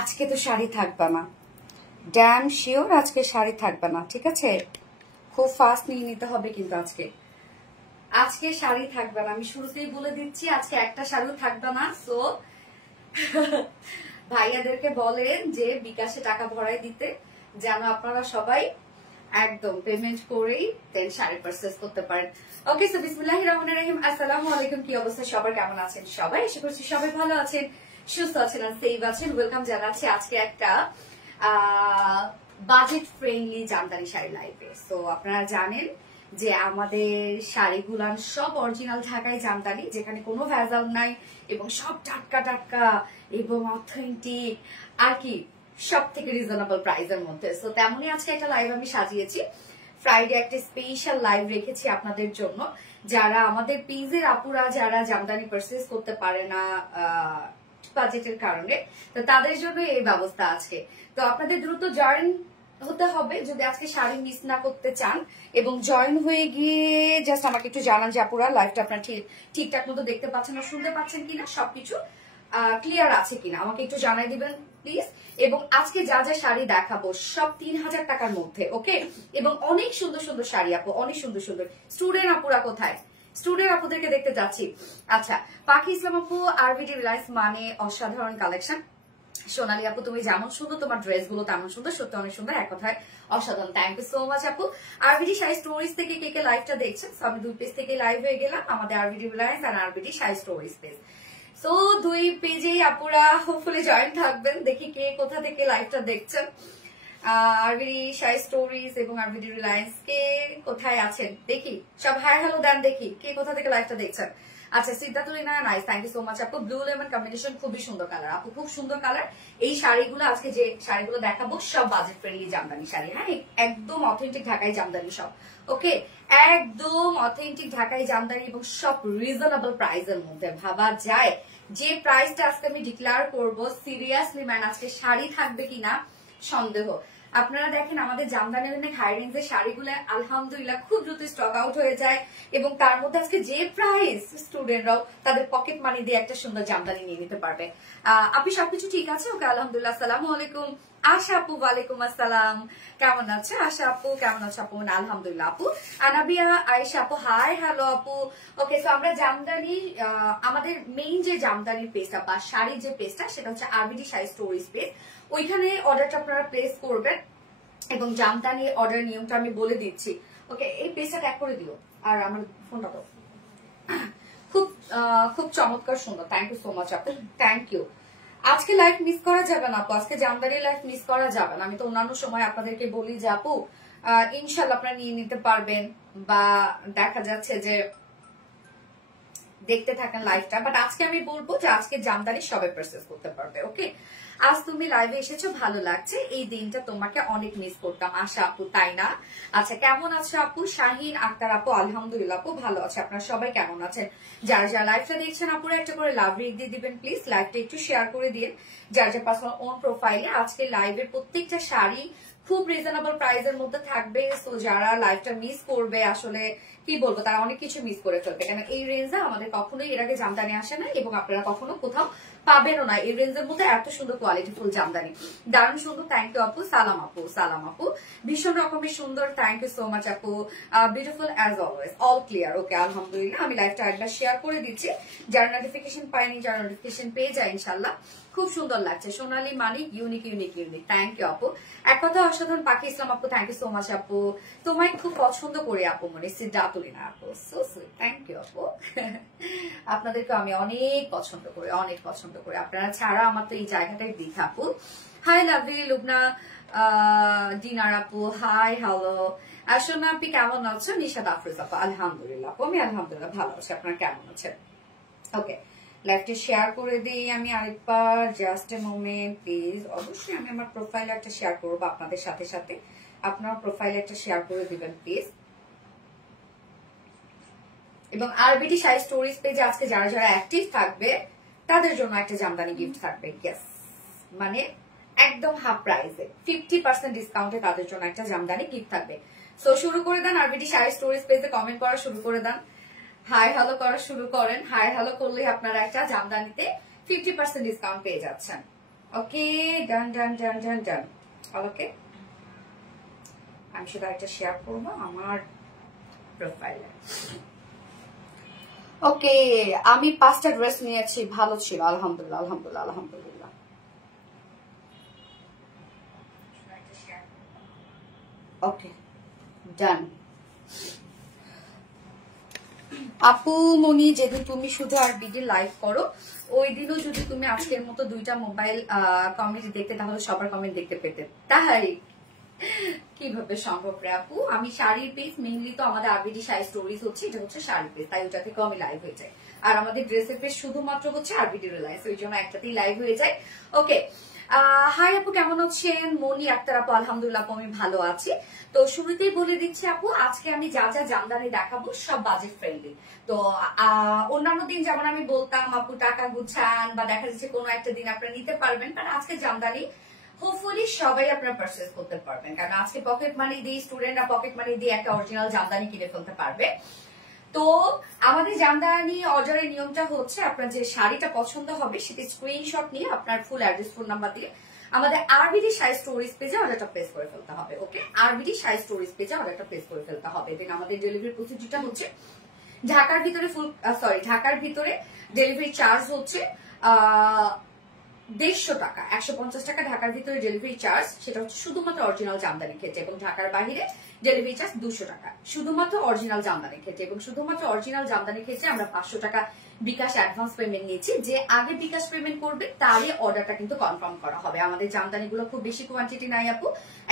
আজকে তো শাড়ি থাকবে না, ড্যাম শিওর আজকে শাড়ি থাকবে না, ঠিক আছে? খুব ফাস্ট নিয়ে নিতে হবে কিন্তু আজকে শাড়ি থাকবে না, আমি শুরুতেই বলে দিচ্ছি আজকে একটা শাড়িও থাকবে না। সো ভাইয়াদেরকে বলেন যে বিকাশে টাকা ভরাই দিতে, যেন আপনারা সবাই একদম পেমেন্ট করেই দেন শাড়ি পারচেজ করতে পারেন। ওকে, সো বিসমিল্লাহির রহমানির রহিম। আসসালামু আলাইকুম। কি অবস্থা সবার, কেমন আছেন সবাই? আশা করছি সবাই ভালো আছেন, সুস্থ আছেন আর সেভ আছেন। ওয়েলকাম জানাচ্ছি আজকে একটা বাজেট ফ্রেন্ডলি জামদানি শাড়ি লাইভে। সো আপনারা জানেন যে আমাদের শাড়িগুলান সব অরিজিনাল ঢাকাই জামদানি, যেখানে কোনো ভেজাল নাই এবং সব টাটকা টাটকা এবং অথেন্টিক আর কি সব থেকে রিজনেবল প্রাইসের মধ্যে। সো তেমনই আজকে একটা লাইভ আমি সাজিয়েছি। ফ্রাইডে একটা স্পেশাল লাইভ রেখেছি আপনাদের জন্য, যারা আমাদের পেজের আপুরা যারা জামদানি পারচেজ করতে পারে না বাজেটের কারণে, তো তাদের জন্য এই ব্যবস্থা আজকে। তো আপনাদের দ্রুত জয়েন হতে হবে যদি আজকে শাড়ি মিস না করতে চান, এবং জয়েন হয়ে গিয়ে জাস্ট আমাকে একটু জানান যে আপুরা লাইভটা আপনার ঠিকঠাক মতো দেখতে পাচ্ছেন না শুনতে পাচ্ছেন কিনা, সবকিছু ক্লিয়ার আছে কিনা আমাকে একটু জানাই দিবেন প্লিজ। এবং আজকে যা যা শাড়ি দেখাবো সব 3000 টাকার মধ্যে, ওকে? এবং অনেক সুন্দর সুন্দর শাড়ি আপু, অনেক সুন্দর সুন্দর। স্টুডেন্ট আপুরা কোথায়? স্টুডেন্ট আপুদেরকে দেখতে চাচ্ছি। আচ্ছা, পাখি ইসলাম আপু, আরবিডি রিলায়েন্স মানে অসাধারণ কালেকশন। সোনালী আপু, তুমি যেমন সুন্দর তোমার ড্রেস গুলো তেমন সুন্দর, সত্যি অনেক সুন্দর, এক কথায় অসাধারণ। থ্যাংক ইউ সো মাচ আপু। আরবিডি শাড়ি স্টোরিজ থেকে কে কে লাইভটা দেখছেন? আমি দুই পেজ থেকে লাইভ হয়ে গেলাম, আমাদের আরবিডি রিলায়েন্স আর RBD sari stories page. So দুই পেজে আপুরা হোপফুলি জয়েন থাকবেন। দেখি কে কোথা থেকে লাইভটা দেখছেন। আরবিডি শাড়ি স্টোরিজ এবং আরবিডি রিলায়েন্স কে কোথায় আছেন দেখি, সব হাই হ্যালো দেন, দেখি কে কোথা থেকে লাইভটা দেখছেন। আচ্ছা, সিদ্ধাতুলিনা nice, thank you so much আপু। ব্লু লেমন কম্বিনেশন খুবই সুন্দর কালার আপু, খুব সুন্দর কালার। এই শাড়িগুলো আজকে যে শাড়িগুলো দেখাবো সব বাজেট ফ্রেন্ডলি জামদানি শাড়ি, হ্যাঁ, একদম অথেন্টিক ঢাকাই জামদানি সব, ওকে? একদম অথেন্টিক ঢাকাই জামদানি এবং সব রিজনেবল প্রাইসের মধ্যে। ভাবা যায় যে প্রাইসটা আজকে আমি ডিক্লেয়ার করবো, সিরিয়াসলি ম্যান আজকে শাড়ি থাকবে কিনা সন্দেহ। আপনারা দেখেন আমাদের জামদানির অনেক হাই রেঞ্জের শাড়িগুলো আলহামদুলিল্লাহ খুব দ্রুত স্টক আউট হয়ে যায়, এবং তার মধ্যে আজকে যে প্রাইস, স্টুডেন্টরাও তাদের পকেট মানি দিয়ে একটা সুন্দর জামদানি নিয়ে নিতে পারবে। আপনি সবকিছু ঠিক আছে? ওকে, আলহামদুলিল্লাহ। আসসালামু আলাইকুম আশা আপু। ওয়ালাইকুম আসসালাম, কেমন আছে আশা আপু? কেমন আছে আপু? আলহামদুলিল্লাহ আপু। আনাবিয়া আয়েশা আপু, হাই হ্যালো আপু। ওকে, সো আমরা জামদানি আমাদের মেইন যে জামদানির পেজটা বা শাড়ির যে পেজটা সেটা হচ্ছে আরবিডি শাড়ি স্টোরিজ পেজ। ওইখানে অর্ডারটা আপনারা প্লেস করবেন, এবং জামদানি অর্ডার নিয়মটা আমি বলে দিচ্ছি। ওকে, এই পেজটা ট্যাগ করে দিও আর আমার ফোনটা দাও। খুব খুব চমৎকার সুন্দর, থ্যাংক ইউ সো মাচ আপু, থ্যাংক ইউ। আজকে লাইভ মিস করা যাবে না আপু, আজকে জামদানি লাইভ মিস করা যাবে না। আমি তো অন্যান্য সময় আপনাদেরকে বলি যে আপু ইনশাল্লাহ আপনারা নিয়ে নিতে পারবেন, বা দেখা যাচ্ছে যে দেখতে থাকেন লাইভটা, বাট আজকে আমি বলবো যে আজকে জামদানি সবাই পারচেজ করতে পারবে, ওকে? আজ তুমি লাইভে এসেছো, ভালো লাগছে। এই দিনটা তোমাকে অনেক মিস করতাম আশা আপু, তাই না? আচ্ছা, কেমন আছে আপু? শাহিন আক্তার আপু, আলহামদুলিল্লাহ আপু ভালো আছে। আপনারা সবাই কেমন আছেন? যারা যারা লাইভটা দেখছেন আপুরা একটা করে লাভ রেক দিয়ে দিবেন প্লিজ, লাইভটা একটু শেয়ার করে দিন যার যার পার্সোনাল ওন প্রোফাইলে। আজকে লাইভের প্রত্যেকটা শাড়ি খুব রিজনেবল প্রাইসের মধ্যে থাকবে। সো যারা লাইভটা মিস করবে, আসলে কি বলবো, তারা অনেক কিছু মিস করে ফেলবে, কারণ এই রেঞ্জে আমাদের কখনোই এর আগে জামদানি আসে না, এবং আপনারা কখনো কোথাও পাবেনও না এই রেঞ্জের মধ্যে এত সুন্দর কোয়ালিটি ফুল জামদানি। দারুণ সুন্দর, থ্যাংক ইউ আপু। সালাম আপু, সালাম আপু, ভীষণ রকমের সুন্দর, থ্যাংক ইউ সো মাচ আপু। Beautiful as always, all clear, okay আলহামদুলিল্লাহ। আমি লাইভটা একবার শেয়ার করে দিচ্ছি, যারা নোটিফিকেশন পায়নি, যারা নোটিফিকেশন পেয়ে যায় ইনশাল্লাহ। খুব সুন্দর লাগছে, Sonali Manik, unique unique unique, thank you আপু। এক কথা অসাধারণ। পাখি ইসলাম আপু, থ্যাংক ইউ সো মাচ আপু। তোমায় খুব পছন্দ করি আপু, মনে সিদ্ধাতুলিনা আপু, সো সুইট, থ্যাংক ইউ আপু। আপনাদেরকে আমি অনেক পছন্দ করি, অনেক পছন্দ করি, আপনারা ছাড়া আমার তো এই জায়গাটাই দিঘা আপু। হাই লাভলি লুবনা ডিনার আপু, হাই হ্যালো। আসলে আপনি কেমন আছো? নিশাদ আফরোজ আপু, আলহামদুলিল্লাহ আপু, আমি আলহামদুলিল্লাহ ভালো আছি। আপনারা কেমন আছেন? ওকে, লাইভটি শেয়ার করে দিই আমি আরেকবার, জাস্ট এ মোমেন্ট প্লিজ। অবশ্যই আমি আমার প্রোফাইলে একটা শেয়ার করবো আপনাদের সাথে সাথে, আপনার প্রোফাইলে একটা শেয়ার করে দিবেন প্লিজ। এবং আরবিডি শাড়ি স্টোরিজ পেজে আজকে যারা যারা অ্যাক্টিভ থাকবে তাদের জন্য একটা জামদানি গিফট থাকবে, ইয়েস, মানে একদম হাফ প্রাইসে 50% ডিসকাউন্টে তাদের জন্য একটা জামদানি গিফট থাকবে। সো শুরু করে দেন, আরবিডি শাড়ি স্টোরিজ পেজে কমেন্ট করা শুরু করে দেন, হাই হ্যালো করা শুরু করেন। হাই হ্যালো করলে আপনারা একটা জামদানিতে 50% ডিসকাউন্ট পেয়ে যাচ্ছেন। ওকে, ডান ডান ডান ডান ডান। ওকে, আমি শুধু একটা শেয়ার করবো আমার প্রোফাইলে। ওকে, আমি 5টা ড্রেস নিয়েছি, ভালো ছিল, আলহামদুলিল্লাহ আলহামদুলিল্লাহ আলহামদুলিল্লাহ। ওকে, ডান। আপু মনি, যেদিন তুমি শুধু আর বিডি লাইভ করো ওই দিনও যদি তুমি আজকের মতো 2টা মোবাইল কমেন্ট দেখতে তাহলে সবার কমেন্ট দেখতে পেতে, তাই কিভাবে সম্ভব রে আপু? আমি শাড়ির পেজ মেইনলি তো আমাদের আরবিডি শাড়ি স্টোরিজ হচ্ছে, এটা হচ্ছে শাড়ির পেজ, তাই ওটা থেকে আমি লাইভ হয়ে যায়। আর আমাদের ড্রেসের পেজ শুধুমাত্র হচ্ছে আরবিডি রিলায়েন্স, ওই জন্য একটাতেই লাইভ হয়ে যায়। ওকে, হাই আপু, কেমন আছেন? মনি আক্তার আপু, আলহামদুলিল্লাহ আপু আমি ভালো আছি। তো শুরুতেই বলে দিচ্ছি আপু, আজকে আমি যা যা জামদানি দেখাবো সব বাজেট ফ্রেন্ডলি। তো অন্যান্য দিন যেমন আমি বলতাম আপু টাকা গুছান বা দেখা যাচ্ছে কোনো একটা দিন আপনারা নিতে পারবেন, কারণ আজকে জামদানি হোপফুলি সবাই আপনারা পারচেজ করতে পারবেন, কারণ আজকে পকেট মানি দিয়ে স্টুডেন্টরা পকেট মানি দিয়ে একটা অরিজিনাল জামদানি কিনে ফেলতে পারবে। তো আমাদের জামদানি অর্ডারের নিয়মটা হচ্ছে, আপনার যে শাড়িটা পছন্দ হবে সেটা স্ক্রিনশট নিয়ে আপনার ফুল অ্যাড্রেস ফোন নাম্বার দিয়ে আমাদের আরবিডি শাড়ি স্টোরেজ পেজে অর্ডারটা প্লেস করে ফেলতে হবে। ওকে, আরবিডি শাড়ি স্টোরেজ পেজে অর্ডারটা প্লেস করে ফেলতে হবে। দেন আমাদের ডেলিভারি প্রসিডিউরটা হচ্ছে ঢাকার ভিতরে ঢাকার ভিতরে ডেলিভারি চার্জ হচ্ছে 150 টাকা, 150 টাকা ঢাকার ভিতরে ডেলিভারি চার্জ, সেটা হচ্ছে শুধুমাত্র অরিজিনাল জামদানি ক্ষেত্রে। এবং ঢাকার বাইরে ডেলিভারি চার্জ 200 টাকা শুধুমাত্র অরিজিনাল জামদানি ক্ষেত্রে। এবং শুধুমাত্র অরিজিনাল জামদানি ক্ষেত্রে আমরা 500 টাকা বিকাশ অ্যাডভান্স পেমেন্ট নিয়েছি। যে আগে বিকাশ পেমেন্ট করবে তারই অর্ডারটা কিন্তু কনফার্ম করা হবে। আমাদের জামদানিগুলো খুব বেশি কোয়ান্টিটি নাই আপু,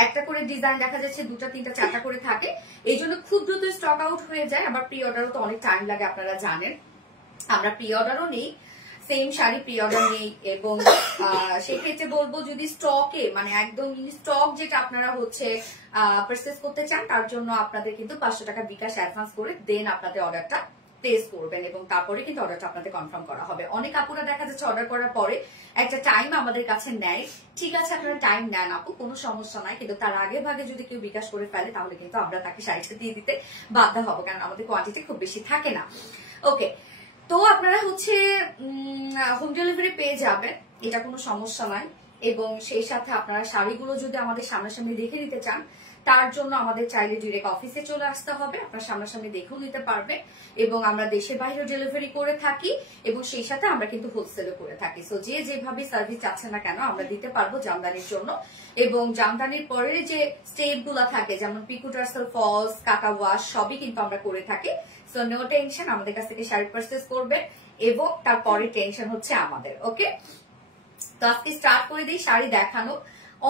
একটা করে ডিজাইন দেখা যাচ্ছে 2টা 3টা 4টা করে থাকে, এই জন্য খুব দ্রুত স্টক আউট হয়ে যায়। আবার প্রি অর্ডারও তো অনেক টাইম লাগে, আপনারা জানেন। আমরা প্রি অর্ডারও নেই, সেম শাড়ি প্রি অর্ডার নেই। এবং সেই ক্ষেত্রে বলবো যদি স্টকে মানে একদম স্টক যেটা আপনারা হচ্ছে পারচেজ করতে চান, তার জন্য আপনাদের কিন্তু 500 টাকা বিকাশ অ্যাডভান্স করে দেন আপনাদের অর্ডারটা প্লেস করবেন এবং তারপরে কিন্তু অর্ডারটা আপনাদের কনফার্ম করা হবে। অনেক আপুরা দেখা যাচ্ছে অর্ডার করার পরে একটা টাইম আমাদের কাছে নেয়, ঠিক আছে আপনারা টাইম নেন আপু, কোনো সমস্যা নাই, কিন্তু তার আগে ভাগে যদি কেউ বিকাশ করে ফেলে তাহলে কিন্তু আমরা তাকে শাড়িটা দিয়ে দিতে বাধ্য হবো, কারণ আমাদের কোয়ান্টিটি খুব বেশি থাকে না। ওকে, তো আপনারা হচ্ছে হোম ডেলিভারি পেয়ে যাবেন, এটা কোনো সমস্যা নাই। এবং সেই সাথে আপনারা শাড়িগুলো যদি আমাদের সামনাসামনি দেখে নিতে চান, তার জন্য আমাদের চাইলে ডিরেক্ট অফিসে চলে আসতে হবে, আপনার সামনাসামনি দেখেও নিতে পারবে। এবং আমরা দেশের বাইরেও ডেলিভারি করে থাকি এবং সেই সাথে আমরা কিন্তু হোলসেলও করে থাকি। সো যে যেভাবে সার্ভিস চাচ্ছেন না কেন আমরা দিতে পারবো জামদানির জন্য। এবং জামদানির পরে যে স্টেপ গুলা থাকে যেমন পিকো টার্সেল, ফলস, কাটা ওয়াশ সবই কিন্তু আমরা করে থাকি। সো নো টেনশন, আমাদের কাছ থেকে শাড়ি পারচেজ করবেন এবং তারপরে টেনশন হচ্ছে আমাদের। ওকে, তো আজকে স্টার্ট করে দিই শাড়ি দেখানো।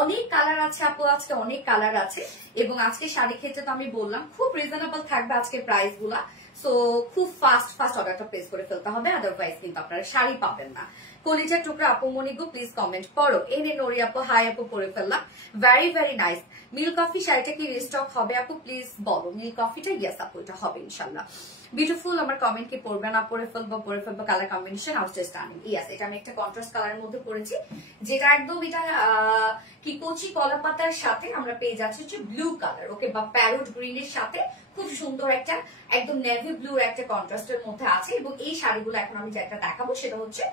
অনেক কালার আছে আপু, আজকে অনেক কালার আছে। এবং আজকে শাড়ি ক্ষেত্রে তো আমি বললাম খুব রিজনেবল থাকবে আজকে প্রাইস গুলা। সো খুব ফাস্ট অর্ডারটা প্লেস করে ফেলতে হবে, আদারওয়াইজ কিন্তু আপনারা শাড়ি পাবেন না। কলিজার টুকরা আপু মনিগু প্লিজ কমেন্ট করো। এনে নরি আপু হাই আপু পরে ফেললাম, very very nice. Milk coffee শাড়িটা কি রিস্টক হবে আপু প্লিজ বলো। মিল্ক কফিটা ইয়েস আপু এটা হবে ইনশাল্লাহ। বিউটিফুল, আমার কমেন্ট কি পড়বে না পরে ফেলবো কালার কম্বিনেশন আউটস্ট্যান্ডিং। ইয়েস, এটা আমি একটা কন্ট্রাস্ট কালারের মধ্যে পরেছি, যেটা একদম এটা কি কচি কলা পাতার সাথে আমরা পেয়ে যাচ্ছি হচ্ছে ব্লু কালার। ওকে, বা প্যারোট গ্রিনের সাথে খুব সুন্দর একটা একদম নেভি ব্লু একটা কন্ট্রাস্টের মধ্যে আছে। এবং এই শাড়িগুলো এখন আমি যেটা দেখাবো সেটা হচ্ছে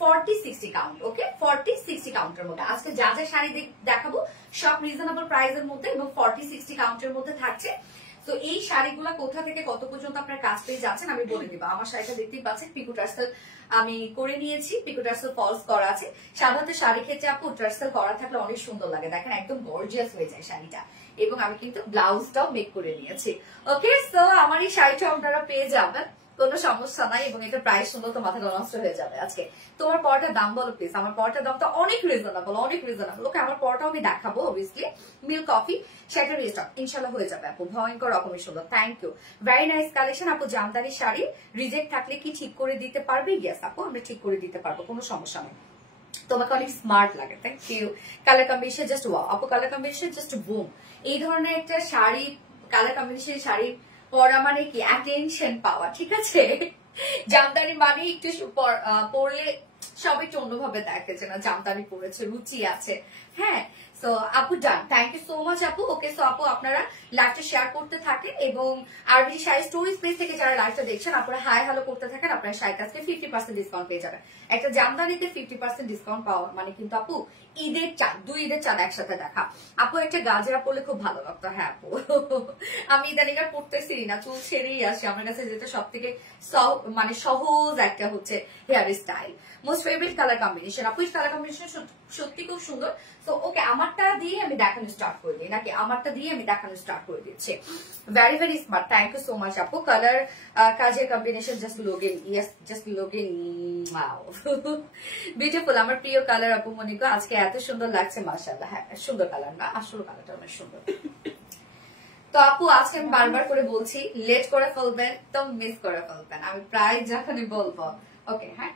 40-60 কাউন্ট। ওকে, 40-60 কাউন্টের মধ্যে আজকে যা যা শাড়ি দেখাবো সব রিজনেবল প্রাইসের মধ্যে এবং 40-60 কাউন্টের মধ্যে থাকছে। তো এই শাড়িগুলা কোথা থেকে কত পর্যন্ত আপনার কাজ পেয়ে যাচ্ছেন আমি বলে দিব। আমার শাড়িটা দেখতেই পাচ্ছেন পিকো টার্সেল আমি করে নিয়েছি, পিকো টার্সেল ফলস করা আছে। সাধারণত শাড়ি ক্ষেত্রে আপু টার্সেল করা থাকলে অনেক সুন্দর লাগে, দেখেন একদম গর্জিয়াস হয়ে যায় শাড়িটা। এবং আমি কিন্তু ব্লাউজটাও মেক করে নিয়েছি। ওকে, সো আমার এই শাড়িটা আপনারা পেয়ে যাবেন, কোনো সমস্যা নাই। এবং এটা প্রাইস সুন্দর তো মাথা নষ্ট হয়ে যাবে আজকে। তোমার পরটার দাম বলো প্লিজ। আমার পরটার দামটা অনেক রিজনেবল, অনেক রিজনেবল। ওকে, আমার পরটাও আমি দেখাবো অবভিয়াসলি। মিল্ক কফি সেটা রিস্টক ইনশাল্লাহ হয়ে যাবে আপু, ভয়ঙ্কর রকমের সুন্দর। Thank you, very nice collection আপু। জামদানি শাড়ি রিজেক্ট থাকলে কি ঠিক করে দিতে পারবে? ইয়েস আপু, আমরা ঠিক করে দিতে পারবো, কোনো সমস্যা নেই। তোমাকে অনেক স্মার্ট লাগে, thank you. Colour combination just wow আপু, কালার কম্বিনেশন জাস্ট বুম। এই ধরনের একটা শাড়ি কালার কম্বিনেশন শাড়ি পরা মানে কি অ্যাটেনশন পাওয়া, ঠিক আছে। জামদানি মানে একটু পরলে সবাই একটু অন্যভাবে দেখে যে না জামদানি পরেছে, রুচি আছে। হ্যাঁ, সো আপু ডান, থ্যাংক ইউ সো মাচ আপু। ওকে, সো আপু আপনারা লাইভটা শেয়ার করতে থাকেন এবং আরবি শাড়ি স্টোরি স্পেস থেকে যারা লাইভটা দেখছেন আপনারা হাই হ্যালো করতে থাকেন, আপনারা শাড়ির কাছে 50% ডিসকাউন্ট পেয়ে যাবেন। একটা জামদানিতে 50% ডিসকাউন্ট পাওয়া মানে কিন্তু আপু ঈদের চাঁদ, 2 ঈদের চাঁদ একসাথে দেখা। আপু একটা গাজরা পরলে খুব ভালো লাগতো। হ্যাঁ আপু, আমি ইদানিং আর পড়তেছি না, চুল ছেড়েই আসে আমার কাছে, যেটা সব থেকে মানে সহজ একটা হচ্ছে hair style. Most favourite colour combination আপু, এই কালার কম্বিনেশন সত্যি খুব সুন্দর। তো ওকে, আমারটা দিয়ে আমি দেখানো স্টার্ট করে দিই নাকি? আমারটা দিয়ে আমি দেখানো স্টার্ট করে দিচ্ছি। Very very smart, thank you so much আপু। কালার কাজের combination just login, yes just login, beautiful. আমার প্রিয় কালার আপু মনিকা, আজকে এত সুন্দর লাগছে মাশাআল্লাহ। হ্যাঁ সুন্দর কালার না, আসলে কালারটা অনেক সুন্দর। তো আপু আজকে আমি বারবার করে বলছি, লেট করে ফেলবেন তো মিস করে ফেলবেন, আমি প্রায় যখনই বলবো। ওকে হ্যাঁ,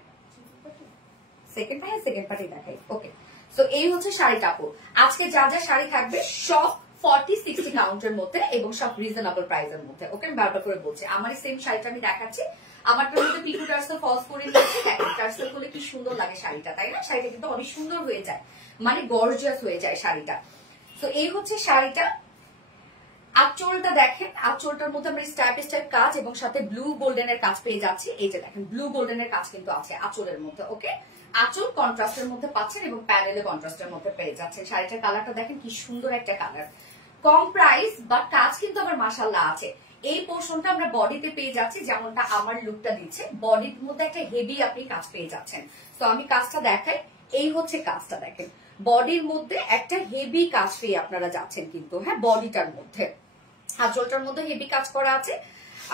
সেকেন্ড পার্টি দেখাই। ওকে, তো এই হচ্ছে শাড়িটা আপু। আজকে যা যা শাড়ি থাকবে সব 40-60 কাউন্টের মধ্যে এবং সব রিজনেবল প্রাইসের মধ্যে। ওকে, আমি বারবার করে বলছি, আমার সেম শাড়িটা আমি দেখাচ্ছি। আমারটার মধ্যে পিকো টার্সেল ফলস করে নিয়েছি, দেখেন টার্সেল করলে কি সুন্দর লাগে শাড়িটা, তাই না? শাড়িটা কিন্তু অনেক সুন্দর হয়ে যায়, মানে গর্জিয়াস হয়ে যায় শাড়িটা। তো এই হচ্ছে শাড়িটা। আঁচলটা দেখেন, আঁচলটার মধ্যে আমরা স্টাইপ স্টাইপ কাজ এবং সাথে ব্লু গোল্ডেনের কাজ পেয়ে যাচ্ছি। এই যে দেখেন ব্লু গোল্ডেনের কাজ কিন্তু আছে আঁচলের মধ্যে। ওকে, আঁচল কন্ট্রাস্টের মধ্যে পাচ্ছেন এবং প্যানেলে কন্ট্রাস্টের মধ্যে পেয়ে যাচ্ছেন। শাড়িটার কালারটা দেখেন কি সুন্দর একটা কালার, কম প্রাইস বাট কাজ কিন্তু আবার মাশাআল্লাহ আছে। এই পোর্শনটা আমরা বডিতে পেয়ে যাচ্ছি, যেমনটা আমার লুকটা দিচ্ছে, বডির মধ্যে একটা হেভি আপনি কাজ পেয়ে যাচ্ছেন। তো আমি কাজটা দেখাই, এই হচ্ছে কাজটা দেখেন, বডির মধ্যে একটা হেভি কাজ পেয়ে আপনারা যাচ্ছেন কিন্তু। হ্যাঁ, বডিটার মধ্যে আঁচলটার মধ্যে হেভি কাজ করা আছে।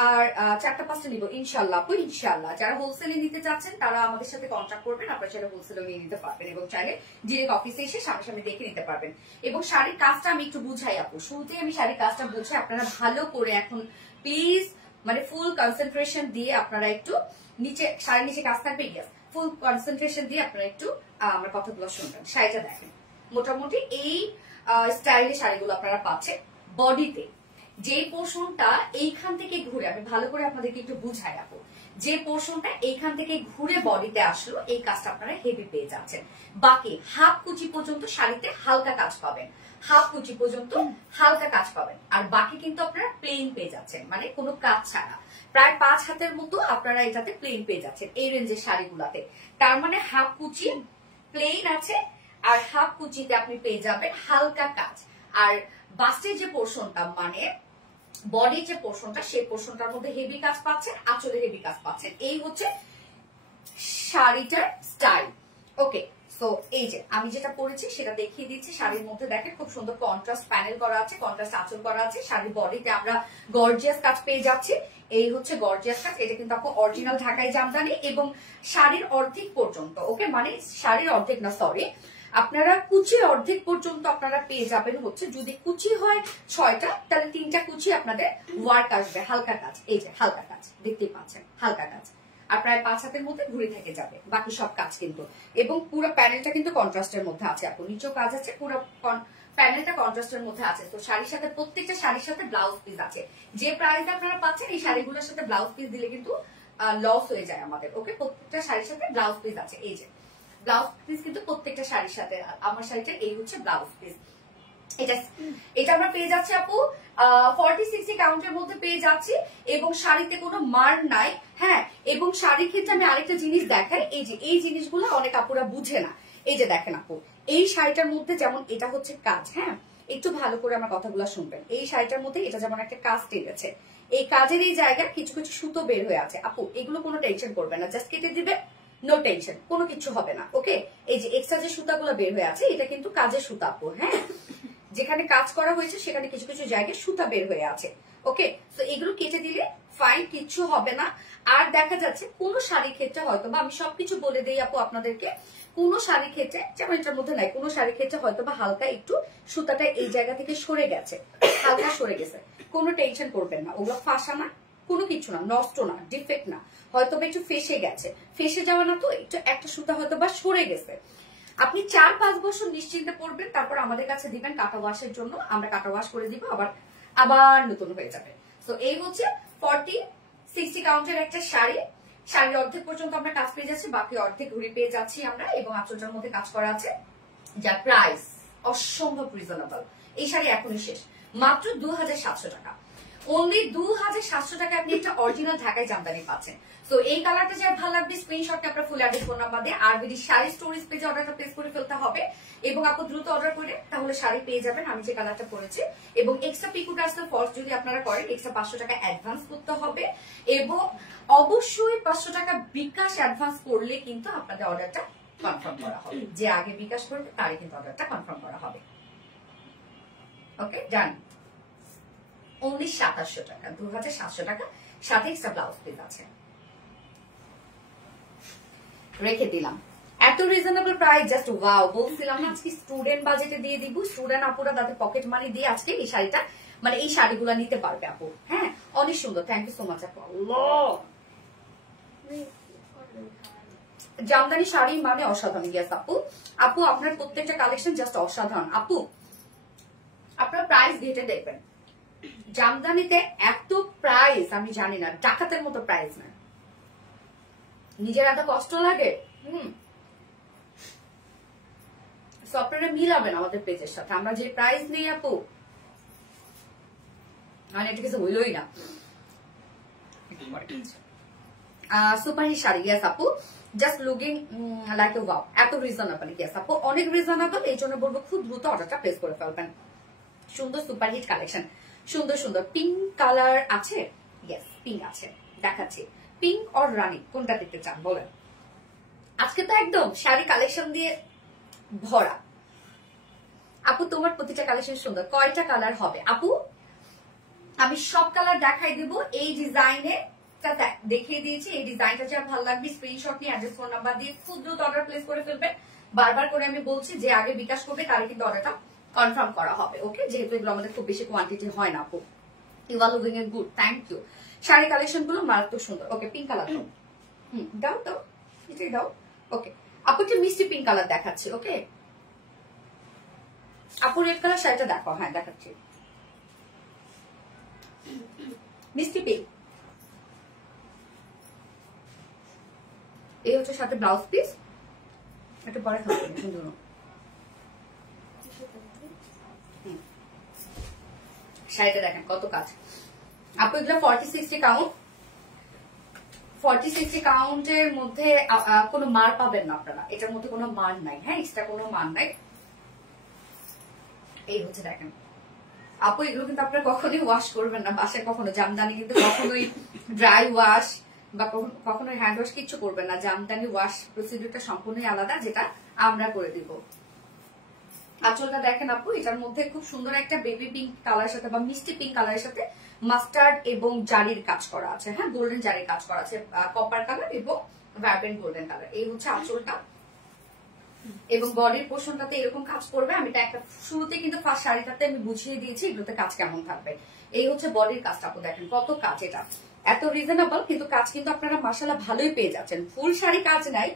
আর 4টা-5টা নিব ইনশাল্লাহ আপু, ইনশাল্লাহ। যারা হোলসেলে নিতে চাচ্ছেন তারা আমাদের সাথে কন্ট্যাক্ট করবেন, আপনারা চাইলে হোলসেলে নিয়ে নিতে পারবেন এবং চাইলে ডিরেক্ট অফিসে এসে সামনে দেখে নিতে পারবেন। এবং শাড়ির কাজটা আমি একটু বুঝাই আপু, শুরুতেই আমি শাড়ির কাজটা বুঝাই, আপনারা ভালো করে এখন প্লিজ মানে ফুল কনসেন্ট্রেশন দিয়ে আপনারা একটু নিচে, শাড়ির নিচে কাজ থাকবে, ইয়েস, ফুল কনসেন্ট্রেশন দিয়ে আপনারা একটু আমার কথাগুলো শুনবেন। শাড়িটা দেখেন, মোটামুটি এই স্টাইলের শাড়িগুলো আপনারা পাচ্ছেন। বডিতে যে পোর্শনটা এইখান থেকে ঘুরে, আমি ভালো করে আপনাদেরকে একটু বুঝাই রাখবো, যে পোর্শনটা এইখান থেকে ঘুরে বডিতে আসলো, এই কাজটা আপনারা হেভি পেয়ে যাচ্ছেন। বাকি হাফ কুচি পর্যন্ত শাড়িতে হালকা কাজ পাবেন, হাফ কুচি পর্যন্ত হালকা কাজ পাবেন, আর বাকি কিন্তু আপনারা প্লেন পেয়ে যাচ্ছেন, মানে কোনো কাজ ছাড়া। প্রায় 5 হাতের মতো আপনারা এটাতে প্লেন পেয়ে যাচ্ছেন এই রেঞ্জের শাড়িগুলাতে। তার মানে হাফ কুচি প্লেন আছে আর হাফ কুচিতে আপনি পেয়ে যাবেন হালকা কাজ। আর বাস্টের যে পোর্শনটা মানে বডির যে পোর্শনটা, সেই পোর্শনটার মধ্যে হেভি কাজ পাচ্ছেন, আঁচলে হেভি কাজ পাচ্ছেন। এই হচ্ছে শাড়িটার স্টাইল। ওকে, তো এই যে আমি যেটা পরেছি সেটা দেখিয়ে দিচ্ছি। শাড়ির মধ্যে দেখেন খুব সুন্দর কন্ট্রাস্ট প্যানেল করা আছে, কন্ট্রাস্ট আঁচল করা আছে। শাড়ির বডিতে আমরা গর্জিয়াস কাজ পেয়ে যাচ্ছি। এই হচ্ছে গর্জিয়াস কাজ, এটা কিন্তু আপু অরিজিনাল ঢাকাই জামদানি এবং শাড়ির অর্ধেক পর্যন্ত। ওকে, মানে শাড়ির অর্ধেক না, সরি, আপনারা কুচির অর্ধেক পর্যন্ত আপনারা পেয়ে যাবেন হচ্ছে, যদি কুচি হয় 6টা তাহলে 3টা কুচি আপনাদের ওয়ার্ক আসবে, হালকা কাজ। এই যে হালকা কাজ দেখতেই পাচ্ছেন, হালকা কাজ, আর প্রায় 5 হাতের মধ্যে ঘুরে থেকে যাবে বাকি সব কাজ কিন্তু। এবং পুরো প্যানেলটা কিন্তু কন্ট্রাস্টের মধ্যে আছে আপু, নিচেও কাজ আছে, পুরো প্যানেলটা কন্ট্রাস্টের মধ্যে আছে। তো শাড়ির সাথে প্রত্যেকটা শাড়ির সাথে ব্লাউজ পিস আছে। যে প্রাইস আপনারা পাচ্ছেন এই শাড়িগুলোর সাথে ব্লাউজ পিস দিলে কিন্তু লস হয়ে যায় আমাদের। ওকে, প্রত্যেকটা শাড়ির সাথে ব্লাউজ পিস আছে। এই যে ব্লাউজ পিস কিন্তু প্রত্যেকটা শাড়ির সাথে, আমার শাড়িটা এই হচ্ছে ব্লাউজ পিস। এটা আমরা পেয়ে যাচ্ছি আপু 40-60 কাউন্টের মধ্যে পেয়ে যাচ্ছি এবং শাড়িতে কোনো মার নাই। হ্যাঁ, এবং শাড়ির ক্ষেত্রে আমি আরেকটা জিনিস দেখাই, এই যে এই জিনিসগুলো অনেক আপুরা বুঝে না। এই যে দেখেন আপু, এই শাড়িটার মধ্যে যেমন এটা হচ্ছে কাজ, হ্যাঁ একটু ভালো করে আমার কথাগুলো শুনবেন। এই শাড়িটার মধ্যে এটা যেমন একটা কাজ টেনেছে, এই কাজের এই জায়গায় কিছু কিছু সুতো বের হয়ে আছে আপু, এগুলো কোনো টেনশন করবে না, জাস্ট কেটে দিবে, নো টেনশন, কোনো কিছু হবে না। ওকে, এই যে এক্সট্রা যে সুতাগুলো বের হয়ে আছে এটা কিন্তু কাজের সুতা আপু। হ্যাঁ, যেখানে কাজ করা হয়েছে সেখানে কিছু কিছু জায়গায় সুতা বের হয়ে আছে। ওকে, তো এগুলো কেটে দিলে ফাইন, কিচ্ছু হবে না। আর দেখা যাচ্ছে কোন শাড়ির ক্ষেত্রে হয়তো বা, আমি সবকিছু বলে দেই আপু আপনাদেরকে, কোন শাড়ির ক্ষেত্রে যেমন এটার মধ্যে নাই, কোন শাড়ির ক্ষেত্রে হয়তো বা হালকা একটু সুতাটা এই জায়গা থেকে সরে গেছে, হালকা সরে গেছে, কোনো টেনশন করবেন না, ওগুলো ফাঁসা না, কোনো কিছু না, নষ্ট না, ডিফেক্ট না, হয়তো বা একটু ফেসে গেছে, ফেসে যাওয়া না তো, একটু একটা সুতা হয়তো বা সরে গেছে। আপনি 4-5 বছর নিশ্চিন্তে পড়বেন, তারপর আমাদের কাছে দিবেন কাটা ওয়াশের জন্য, আমরা কাটা ওয়াশ করে দিব, আবার নতুন হয়ে যাবে। তো এই হচ্ছে 40-60 কাউন্টের একটা শাড়ি। শাড়ির অর্ধেক পর্যন্ত আমরা কাজ পেয়ে যাচ্ছি, বাকি অর্ধেক ঘুরি পেয়ে যাচ্ছি আমরা, এবং আঁচলটার মধ্যে কাজ করা আছে, যা প্রাইস অসম্ভব রিজনেবল। এই শাড়ি এখনই শেষ, মাত্র 2700 টাকা। অনলি 2700 টাকা আপনি একটা অরিজিনাল ঢাকায় জামদানি পাচ্ছেন। তো এই কালারটা যার ভালো লাগবে স্ক্রিনশটটা আপনার ফুল অ্যাড্রেস ফোন নাম্বার দিয়ে আরবিডি শাড়ি স্টোরেজ পেজে অর্ডারটা প্লেস করে ফেলতে হবে এবং আপনি দ্রুত অর্ডার করে তাহলে শাড়ি পেয়ে যাবেন আমি যে কালারটা পরেছি। এবং এক্সট্রা পিকো টার্সেল ফলস যদি আপনারা করেন এক্সট্রা 500 টাকা অ্যাডভান্স করতে হবে এবং অবশ্যই 500 টাকা বিকাশ অ্যাডভান্স করলে কিন্তু আপনাদের অর্ডারটা কনফার্ম করা হবে। যে আগে বিকাশ করবে তারই কিন্তু অর্ডারটা কনফার্ম করা হবে। ওকে ডান। অনলি 2700 টাকা, 2700 টাকা, সাথে এক্সট্রা ব্লাউজ পিস আছে। রেখে দিলাম এত রিজনেবল প্রাইস, জাস্ট ওয়াও। বলছিলাম না আজকে স্টুডেন্ট বাজেটে দিয়ে দিব, স্টুডেন্ট আপুরা তাদের পকেট মানি দিয়ে আজকে এই শাড়িটা মানে এই শাড়িগুলো নিতে পারবে আপু। হ্যাঁ অনেক সুন্দর, থ্যাংক ইউ সো মাচ আপু। জামদানি শাড়ি মানে অসাধারণ। ইয়েস আপু, আপু আপনার প্রত্যেকটা কালেকশন জাস্ট অসাধারণ আপু। আপনার প্রাইস ঘেটে দেখবেন, জামদানিতে এত প্রাইস আমি জানি না, ডাকাতের মতো প্রাইস না। নিজের এত কষ্ট লাগে। আপনারা মিলাবেন আমাদের পেজের সাথে, আমরা যে প্রাইস নেই আপু মানে এটা কিছু হইলই না। সুপারহিট শাড়ি, ইয়েস আপু, just looking like a wow. এত রিজনেবল, ইয়েস আপু অনেক রিজনেবল। এই জন্য বলবো খুব দ্রুত অর্ডারটা প্লেস করে ফেলবেন। সুন্দর সুপারহিট কালেকশন, সুন্দর সুন্দর পিঙ্ক কালার আছে। ইয়েস পিঙ্ক আছে, দেখাচ্ছি। পিঙ্ক অর রানি কোনটা দেখতে চান বলেন? আজকে তো একদম শাড়ি কালেকশন দিয়ে ভরা। আপু তোমার প্রতিটা কালেকশন সুন্দর, কয়টা কালার হবে আপু? আমি সব কালার দেখাই দিব। এই ডিজাইনে দেখিয়ে দিয়েছি, এই ডিজাইনটা যা ভালো লাগবে স্ক্রিনশট নিয়ে অ্যাড্রেস ফোন নাম্বার দিয়ে খুব দ্রুত অর্ডার প্লেস করে ফেলবেন। বারবার করে আমি বলছি যে আগে বিকাশ করবে তারই কিন্তু অর্ডারটা কনফার্ম করা হবে। ওকে, যেহেতু এগুলো আমাদের খুব বেশি কোয়ান্টিটি হয় না আপু। You are looking a good, thank you. Sari collection গুলো মারাত্মক সুন্দর। ওকে পিঙ্ক কালার দাও, দাও দাও, এটাই দাও। ওকে আপু একটা মিষ্টি পিঙ্ক কালার দেখাচ্ছি। ওকে আপু রেড কালার শাড়িটা দেখো। হ্যাঁ দেখাচ্ছি, মিষ্টি পিঙ্ক। এই হচ্ছে সাথে ব্লাউজ পিস। একটু পরে থাকবে সুন্দর। শাড়িটা দেখেন কত কাজ আপু। এগুলো 40-60 কাউন্ট, 40-60 কাউন্টের মধ্যে কোনো মার পাবেন না আপনারা। এটার মধ্যে কোনো মান নাই। হ্যাঁ এক্সট্রা কোনো মান নাই। এই হচ্ছে দেখেন আপু, এগুলো কিন্তু আপনারা কখনোই ওয়াশ করবেন না বাসায় কখনো। জামদানি কিন্তু কখনোই ড্রাই ওয়াশ বা কখনো হ্যান্ড ওয়াশ কিচ্ছু করবেন না। জামদানি ওয়াশ প্রসিডিউরটা সম্পূর্ণই আলাদা, যেটা আমরা করে দিব। আঁচলটা দেখেন আপু, এটার মধ্যে খুব সুন্দর একটা বেবি পিঙ্ক কালার সাথে বা মিষ্টি পিঙ্ক কালারের সাথে মাস্টার্ড এবং জারির কাজ করা আছে। হ্যাঁ গোল্ডেন জারির কাজ করা আছে, কপার কালার এবং ভাইব্রেন্ট গোল্ডেন কালার। এই হচ্ছে আঁচলটা এবং বডির পোর্শনটাতে এরকম কাজ করবে। আমি একটা শুরুতে কিন্তু ফার্স্ট শাড়িটাতে আমি বুঝিয়ে দিয়েছি এগুলোতে কাজ কেমন থাকবে। এই হচ্ছে বডির কাজটা আপু, দেখেন কত কাজ। এটা এত রিজনেবল কিন্তু কাজ কিন্তু আপনারা মাশাআল্লাহ ভালোই পেয়ে যাচ্ছেন। ফুল শাড়ি কাজ নাই,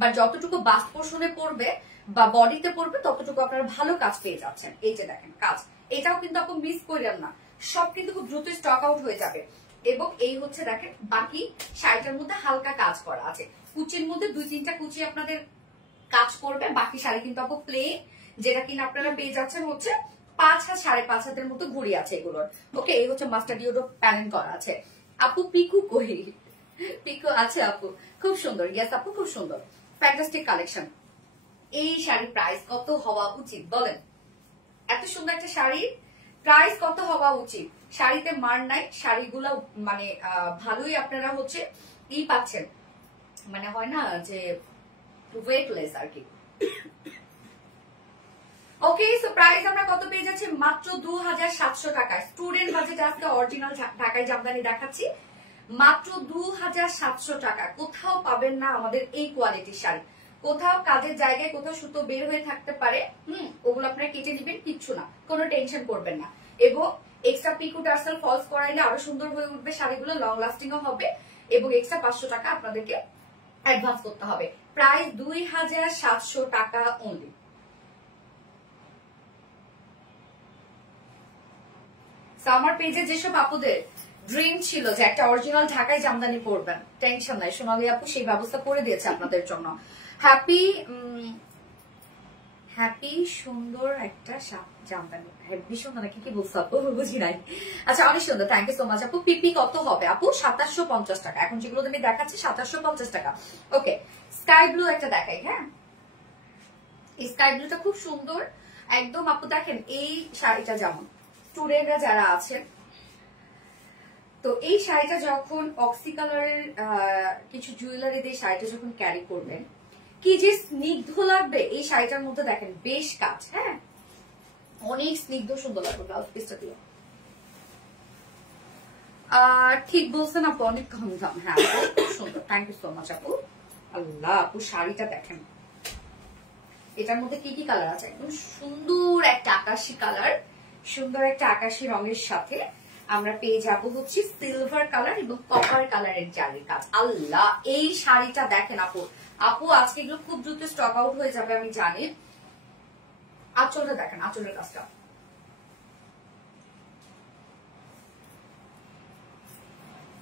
বা যতটুকু বাস্ট পোর্শনে পড়বে বা বডিতে পড়বে ততটুকু আপনারা ভালো কাজ পেয়ে যাচ্ছেন। এই যে দেখেন কাজ, এটাও কিন্তু আপু মিস করেন না, সব কিন্তু খুব দ্রুত স্টক আউট হয়ে যাবে। এবং এই হচ্ছে দেখেন বাকি শাড়িটার মধ্যে হালকা কাজ করা আছে, কুচির মধ্যে 2-3টা কুচি আপনাদের কাজ করবে। বাকি শাড়ি কিন্তু আপু প্লেন, যেটা কিনা আপনারা পেয়ে যাচ্ছেন হচ্ছে 5 হাত 5.5 হাতের মতো ঘুরি আছে এগুলোর। ওকে এই হচ্ছে মাস্টার্ড ইউরো প্যানেল করা আছে। আপু পিকু কই? পিকু আছে আপু, খুব সুন্দর। ইয়েস আপু খুব সুন্দর, ফ্যান্টাস্টিক কালেকশন। এই শাড়ির প্রাইস কত হওয়া উচিত বলেন? এত সুন্দর একটা শাড়ির প্রাইস কত হওয়া উচিত? শাড়িতে মার নাই, শাড়িগুলো মানে ভালোই আপনারা হচ্ছে পাচ্ছেন, মানে হয় না যে ওয়েটলেস আর কি। ওকে সো প্রাইস আমরা কত পেয়ে যাচ্ছি? মাত্র 2700 টাকায়। স্টুডেন্ট বাজেটে আজকে অরিজিনাল ঢাকায় জামদানি দেখাচ্ছি মাত্র 2700 টাকা। কোথাও পাবেন না আমাদের এই কোয়ালিটির শাড়ি। কোথাও কাজের জায়গায় কোথাও সুতো বের হয়ে থাকতে পারে, ওগুলো আপনারা কেটে দিবেন, কিচ্ছু না, কোনো টেনশন করবেন না। এবং এক্সট্রা পিকো টার্সেল ফলস করাইলে আরো সুন্দর হয়ে উঠবে শাড়িগুলো, লং লাস্টিংও হবে। এবং এক্সট্রা 500 টাকা আপনাদেরকে অ্যাডভান্স করতে হবে। প্রাইস 2700 টাকা অনলি। আমার পেজে যেসব আপুদের ড্রিম ছিল যে একটা অরিজিনাল ঢাকায় জামদানি পরবেন, টেনশন নাই, সোনালী আপু সেই ব্যবস্থা করে দিয়েছে আপনাদের জন্য। হ্যাপি সুন্দর একটা জামদানি, হ্যাপি সুন্দর নাকি কি বলছো আপু বুঝি নাই। আচ্ছা অনেক সুন্দর, থ্যাংক ইউ সো মাচ আপু। পিপি কত হবে আপু? 2750 টাকা। এখন যেগুলো তুমি দেখাচ্ছি 2750 টাকা। ওকে, স্কাই ব্লু একটা দেখাই। হ্যাঁ, এই স্কাই ব্লুটা খুব সুন্দর একদম। আপু দেখেন এই শাড়িটা যেমন স্টুডেন্টরা যারা আছেন, তো এই শাড়িটা যখন অক্সি কালারের কিছু জুয়েলারি দিয়ে শাড়িটা যখন ক্যারি করবেন, কি যে স্নিগ্ধ লাগবে এই শাড়িটার মধ্যে। দেখেন বেশ কাজ, হ্যাঁ অনেক স্নিগ্ধ সুন্দর লাগবে। ব্লাউজ পিসটা দিও। ঠিক বলছেন আপু, অনেক কম দাম। হ্যাঁ সুন্দর, থ্যাংক ইউ সো মাচ আপু। আল্লাহ আপু শাড়িটা দেখেন, এটার মধ্যে কি কি কালার আছে? একদম সুন্দর একটা আকাশি কালার, সুন্দর একটা আকাশি রঙের সাথে আমরা পেয়ে যাবো হচ্ছে সিলভার কালার এবং কপার কালারের জারির কাজ। আল্লাহ এই শাড়িটা দেখেন আপু। আপু আজকে এগুলো খুব দ্রুত স্টক আউট হয়ে যাবে আমি জানি। আঁচলটা দেখেন, আঁচলের কাজটা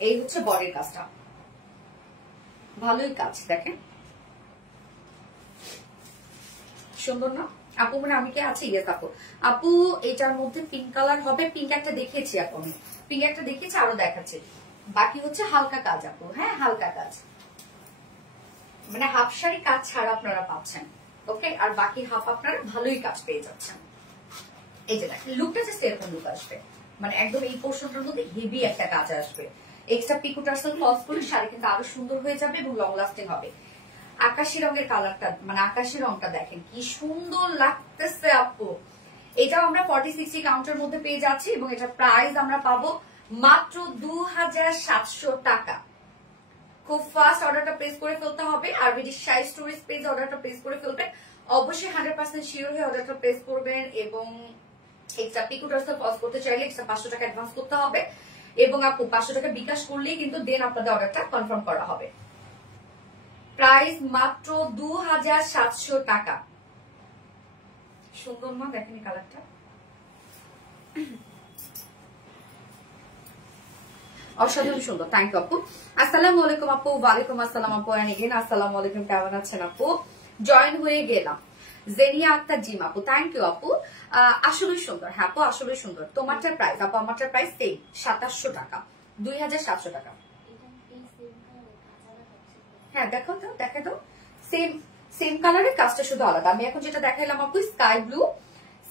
এই হচ্ছে বডির কাজটা, ভালোই কাজ দেখেন, সুন্দর না আপু? মানে আমি কি আছি? ইয়েস আপু। আপু এটার মধ্যে পিঙ্ক কালার হবে, পিঙ্ক একটা দেখিয়েছি আপু, আমি পিঙ্ক একটা দেখিয়েছি, আরো দেখাচ্ছি। বাকি হচ্ছে হালকা কাজ আপু। হ্যাঁ হালকা কাজ, মানে হাফ শাড়ি কাজ ছাড়া আপনারা পাচ্ছেন। ওকে, আর বাকি হাফ আপনারা ভালোই কাজ পেয়ে যাচ্ছেন। এই যে দেখেন লুকটা জাস্ট এরকম লুক আসবে, মানে একদম এই পোর্শনটার মধ্যে হেভি একটা কাজ আসবে। এক্সট্রা পিকো টার্সেল ফলস করে শাড়ি কিন্তু আরো সুন্দর হয়ে যাবে এবং লং লাস্টিং হবে। আকাশি রঙের কালারটা, মানে আকাশি রংটা দেখেন কি সুন্দর লাগতেছে আপু। এটাও আমরা 40-60 কাউন্টের মধ্যে পেয়ে যাচ্ছি এবং এটার প্রাইস আমরা পাবো মাত্র 2700 টাকা। খুব ফাস্ট অর্ডারটা প্লেস করে ফেলতে হবে। আর শাড়ি স্টোরেজ পেজ অর্ডারটা প্লেস করে ফেলবেন অবশ্যই। 100% শিওর হয়ে অর্ডারটা প্লেস করবেন এবং এক্সট্রা পিকো টার্সেল ফলস করতে চাইলে এক্সট্রা 500 টাকা অ্যাডভান্স করতে হবে এবং আপু 500 টাকা বিকাশ করলেই কিন্তু দেন আপনাদের অর্ডারটা কনফার্ম করা হবে। প্রাইস মাত্র 2700 টাকা। সুন্দর না? দেখেন কালারটা অসাধারণ সুন্দর। থ্যাংক ইউ আপু। আসসালামু আলাইকুম আপু। ওয়ালাইকুম আসসালাম আপু। আসসালামু আলাইকুম, কেমন আছেন আপু? জয়েন হয়ে গেলাম। জেনিয়া আক্তার জিম আপু, থ্যাংক ইউ আপু। আসলে সুন্দর। হ্যাঁ আপু আসলে সুন্দর। তোমারটার প্রাইস আপু? আমারটার প্রাইস সেম 2700 টাকা, 2700 টাকা। হ্যাঁ দেখো তো, দেখে তো সেম সেম কালারের কাজটা শুধু আলাদা। আমি এখন যেটা দেখাইলাম আপু স্কাই ব্লু,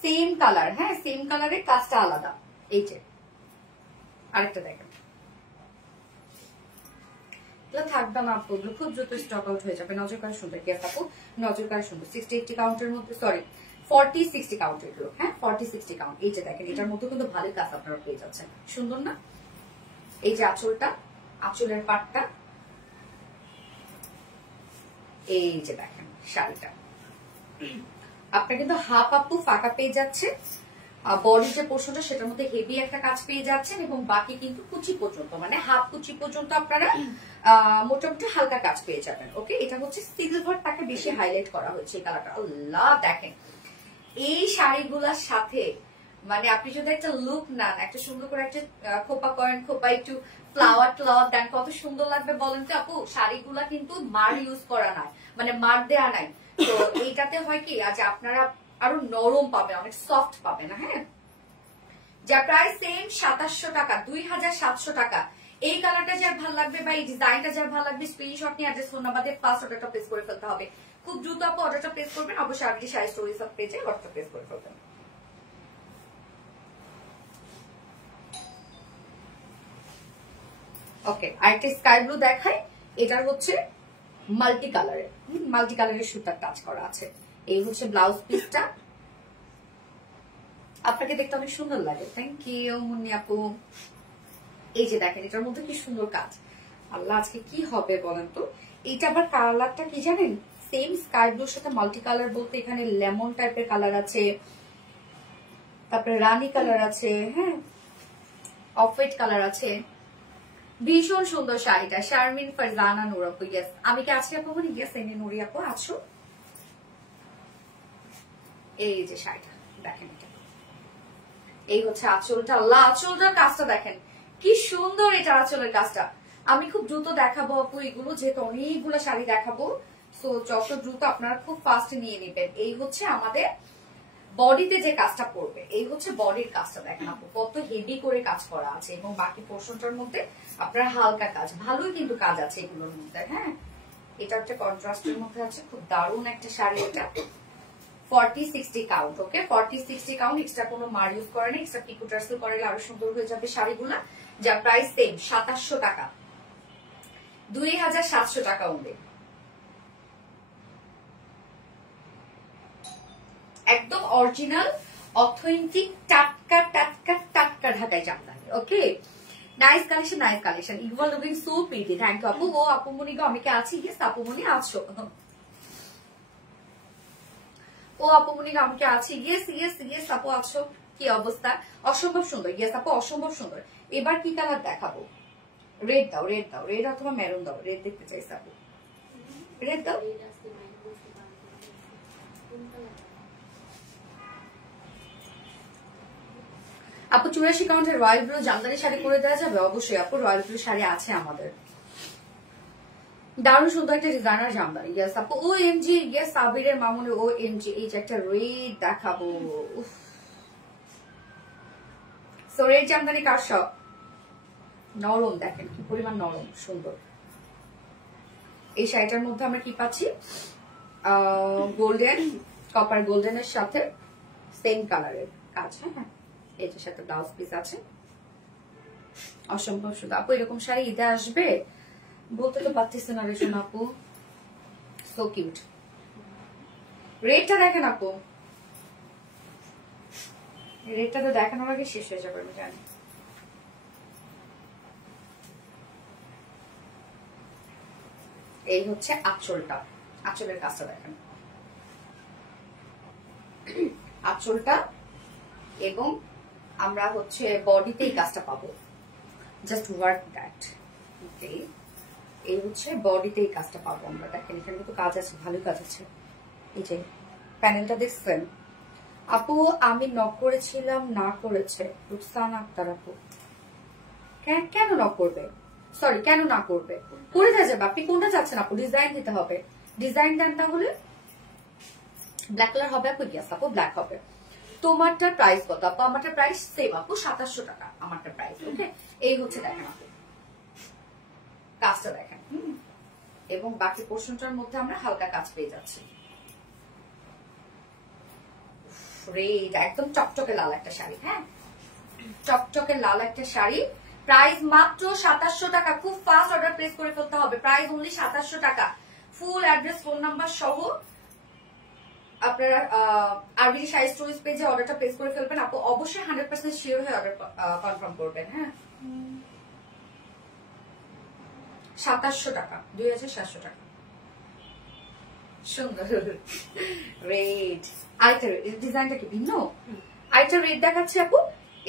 সেম কালার। হ্যাঁ সেম কালারের কাজটা আলাদা। এই যে আরেকটা দেখেন, থাকবে না আপু, খুব দ্রুত স্টক আউট হয়ে যাবে। নজর কার সুন্দর কি আপু? নজর কার সুন্দর 60-80 কাউন্টের মধ্যে, সরি 40-60 কাউন্টের গুলো। হ্যাঁ 40-60 কাউন্ট। এই যে দেখেন এটার মধ্যে কিন্তু ভালো কাজ আপনারা পেয়ে যাচ্ছেন। সুন্দর না? এই যে আঁচলটা, আঁচলের পাটটা, এই যে দেখেন শাড়িটা আপনার কিন্তু হাফ আপু ফাঁকা পেয়ে যাচ্ছে। বডির যে পোর্শনটা সেটার মধ্যে হেভি একটা কাজ পেয়ে যাচ্ছেন এবং বাকি কিন্তু কুচি পর্যন্ত, মানে হাফ কুচি পর্যন্ত আপনারা মোটামুটি হালকা কাজ পেয়ে যাবেন। ওকে, এটা হচ্ছে সিলভারটাকে বেশি হাইলাইট করা হয়েছে এই কালারটা। আল্লাহ দেখেন এই শাড়িগুলোর সাথে, মানে আপনি যদি একটা লুক নেন, একটা সুন্দর করে একটা খোপা করেন, খোপা একটু ফ্লাওয়ার ট্লাওয়ার দেন, কত সুন্দর লাগবে বলেন তো আপু? শাড়িগুলা কিন্তু মার ইউজ করা নাই, মানে মার দেয়া নাই। তো এইটাতে হয় কি আজ আপনারা আরো নরম পাবেন, অনেক সফট পাবেন। হ্যাঁ, যা প্রাইস সেম 2700 টাকা, 2700 টাকা। এই কালারটা যার ভালো লাগবে বা এই ডিজাইনটা যার ভালো লাগবে স্ক্রিনশট নিয়ে অ্যাড্রেস ফোন নাম্বার দিয়ে ফার্স্ট অর্ডারটা প্লেস করে ফেলতে হবে। খুব দ্রুত আপু অর্ডারটা প্লেস করবেন। অবশ্যই আপনি শাড়ি স্টোরিজ অফ পেজে অর্ডারটা প্লেস করে ফেলবেন। ওকে, আরেকটা স্কাই ব্লু দেখাই। এটার হচ্ছে মাল্টি কালারের সুতার কাজ করা আছে। এই হচ্ছে ব্লাউজ পিসটা, আপনাকে দেখতে অনেক সুন্দর লাগে। থ্যাংক ইউ মুন্নি আপু। এই যে দেখেন এটার মধ্যে কি সুন্দর কাজ। আল্লাহ আজকে কি হবে বলেন তো? এইটা আবার কালারটা কি জানেন? সেম স্কাই ব্লুর সাথে মাল্টি কালার বলতে এখানে লেমন টাইপের কালার আছে, তারপরে রানী কালার আছে, হ্যাঁ অফ হোয়াইট কালার আছে। ভীষণ সুন্দর শাড়িটা। শারমিন ফারজানা নূর আপু, ইয়েস আমি কি আছি আপু? বলি ইয়েস এমনি নুরি আপু আছো। এই যে শাড়িটা দেখেন, এটা এই হচ্ছে আঁচলটা। আল্লাহ আঁচলটার কাজটা দেখেন কি সুন্দর। এটা আঁচলের কাজটা আমি খুব দ্রুত দেখাবো আপু এগুলো, যেহেতু অনেকগুলো শাড়ি দেখাবো। সো যত দ্রুত আপনারা খুব ফাস্ট নিয়ে নেবেন। এই হচ্ছে আমাদের বডিতে যে কাজটা করবে, এই হচ্ছে বডির কাজটা। দেখেন আপু কত হেভি করে কাজ করা আছে, এবং বাকি পোর্শনটার মধ্যে আপনার হালকা কাজ, ভালোই কিন্তু কাজ আছে এগুলোর মধ্যে। হ্যাঁ, এটা একটা কন্ট্রাস্টের মধ্যে আছে, খুব দারুণ একটা শাড়ি। এটা 40-60 কাউন্ট। ওকে, 40-60 কাউন্ট। এক্সট্রা কোনো মার ইউজ করে না, এক্সট্রা পিকো টার্সেল করলে আরো সুন্দর হয়ে যাবে শাড়িগুলা। যার প্রাইস সেম 2700 টাকা, 2700 টাকা অনলি। একদম অরিজিনাল অথেন্টিক টাটকা টাটকা টাটকা Dhakai Jamdani. Okay, nice collection, nice collection. You are looking so pretty. Thank you আপু। ও আপুমনি গো, আমি কি আছি? ইয়েস আপুমনি আছো। ও আপুমনি গো, আমি কি আছি? ইয়েস ইয়েস ইয়েস আপু আছো। কি অবস্থা? অসম্ভব সুন্দর। ইয়েস আপু, অসম্ভব সুন্দর। এবার কি কালার দেখাবো? রেড দাও, রেড দাও, রেড অথবা মেরুন দাও। রেড দেখতে চাইছি আপু, রেড দাও। আপু 84 কাউন্টের রয়্যাল ব্লু জামদানি শাড়ি করে দেওয়া যাবে? অবশ্যই আপু, রয়্যাল ব্লু শাড়ি আছে আমাদের। দারুণ সুন্দর একটা ডিজাইনার জামদানি। ইয়েস আপু। ও এম জি, ইয়েস সাবিরের মামুনে ও এম জি। এই যে একটা রেড দেখাবো। সো রেড জামদানি কার সব? নরম, দেখেন কি পরিমাণ নরম, সুন্দর। এই শাড়িটার মধ্যে আমরা কি পাচ্ছি? গোল্ডেন, কপার গোল্ডেনের সাথে সেম কালারের কাজ। হ্যাঁ, এটার সাথে ব্লাউজ পিস আছে। অসম্ভব সুন্দর আপু। এরকম শাড়ি ঈদে আসবে বলতে তো পারতেছে না রে সোনা আপু। So cute. রেটটা দেখেন আপু, রেটটা তো দেখানোর আগে শেষ হয়ে যাবে আমি জানি। এই হচ্ছে আঁচলটা, আঁচলের কাজটা দেখেন, আঁচলটা, এবং আমরা হচ্ছে বডিতে এই কাজটা পাবো। Just work that. ওকে, এই হচ্ছে বডিতে এই কাজটা পাবো আমরা। দেখেন এখানে কিন্তু কাজ আছে, ভালোই কাজ আছে। এই যে প্যানেলটা দেখছেন আপু? আমি নক করেছিলাম, না করেছে রুকসানা আক্তার আপু। কেন নক করবে? সরি, কেন না করবে? করে দেওয়া যাবে। আপনি কোনটা চাচ্ছেন আপু? ডিজাইন দিতে হবে, ডিজাইন দেন। তাহলে ব্ল্যাক কালার হবে আপু? ইয়েস আপু, ব্ল্যাক হবে। তোমারটার প্রাইস কত আপু? আমারটার প্রাইস সেম আপু, 2700 টাকা আমারটার প্রাইস। ওকে, এই হচ্ছে দেখেন আপু কাজটা দেখেন। এবং বাকি পোর্শনটার মধ্যে আমরা হালকা কাজ পেয়ে যাচ্ছি। রেড, একদম চকচকে লাল একটা শাড়ি। হ্যাঁ, চকচকে লাল একটা শাড়ি। প্রাইস মাত্র 2700 টাকা। খুব ফাস্ট অর্ডার প্লেস করে ফেলতে হবে। প্রাইস অনলি 2700 টাকা। ফুল অ্যাড্রেস, ফোন নাম্বার সহ আপনারা আরবিডি শাড়ি স্টোরেজ পেজে অর্ডারটা প্লেস করে ফেলবেন। আপু অবশ্যই 100% শিওর হয়ে অর্ডার কনফার্ম করবেন। হ্যাঁ, 2700 টাকা, 2700 টাকা। সুন্দর রেড। আরেকটা ডিজাইনটা কি ভিন্ন? আরেকটা রেড দেখাচ্ছে আপু,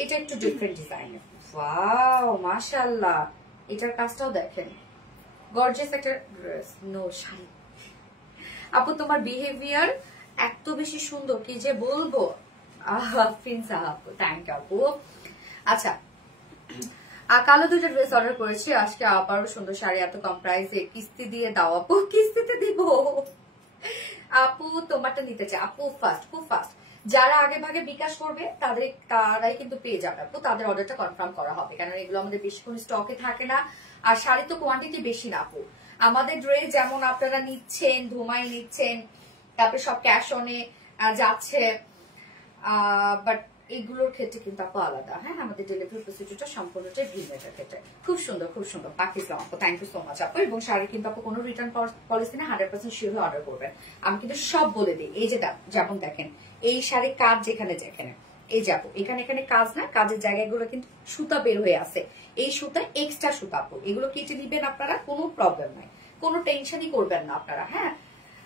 এটা একটু ডিফারেন্ট ডিজাইন। ওয়াও মাশাআল্লাহ, এটার কাজটাও দেখেন, গর্জিয়াস একটা ড্রেস। নো শাড়ি আপু, তোমার বিহেভিয়ার এত বেশি সুন্দর কি যে বলবো। প্রিন্স আপু, থ্যাংক ইউ আপু। আচ্ছা, কালো দুটো ড্রেস অর্ডার করেছি আজকে, আবারও সুন্দর শাড়ি এত কম প্রাইসে। কিস্তি দিয়ে দাও আপু। কিস্তিতে দিব আপু, তোমারটা নিতে চাই আপু। ফার্স্ট, খুব ফার্স্ট। যারা আগে ভাগে বিকাশ করবে তারাই কিন্তু পেয়ে যাবে আপু, তাদের অর্ডারটা কনফার্ম করা হবে। কারণ এগুলো আমাদের বেশিক্ষণ স্টকে থাকে না, আর শাড়ি তো কোয়ান্টিটি বেশি না আপু। আমাদের ড্রেস যেমন আপনারা নিচ্ছেন, ধুমাই নিচ্ছেন, তারপরে সব ক্যাশ অনে যাচ্ছে, বাট এগুলোর ক্ষেত্রে কিন্তু আপু আলাদা। হ্যাঁ, আমাদের ডেলিভারি প্রসিডিউরটা সম্পূর্ণটাই ভিন্ন এটার ক্ষেত্রে। খুব সুন্দর, খুব সুন্দর। পাকিস্তান আপু, থ্যাংক ইউ সো মাচ আপু। এবং শাড়ি কিন্তু আপু কোনো রিটার্ন পলিসি না, 100% শিওর হয়ে অর্ডার করবেন। আমি কিন্তু সব বলে দিই। এই যে যেমন দেখেন এই শাড়ির কাজ যেখানে যেখানে, এই যে আপু এখানে এখানে কাজ না, কাজের জায়গাগুলো কিন্তু সুতা বের হয়ে আছে। এই সুতা এক্সট্রা সুতা আপু, এগুলো কেটে নিবেন আপনারা, কোনো প্রবলেম নাই, কোনো টেনশনই করবেন না আপনারা। হ্যাঁ,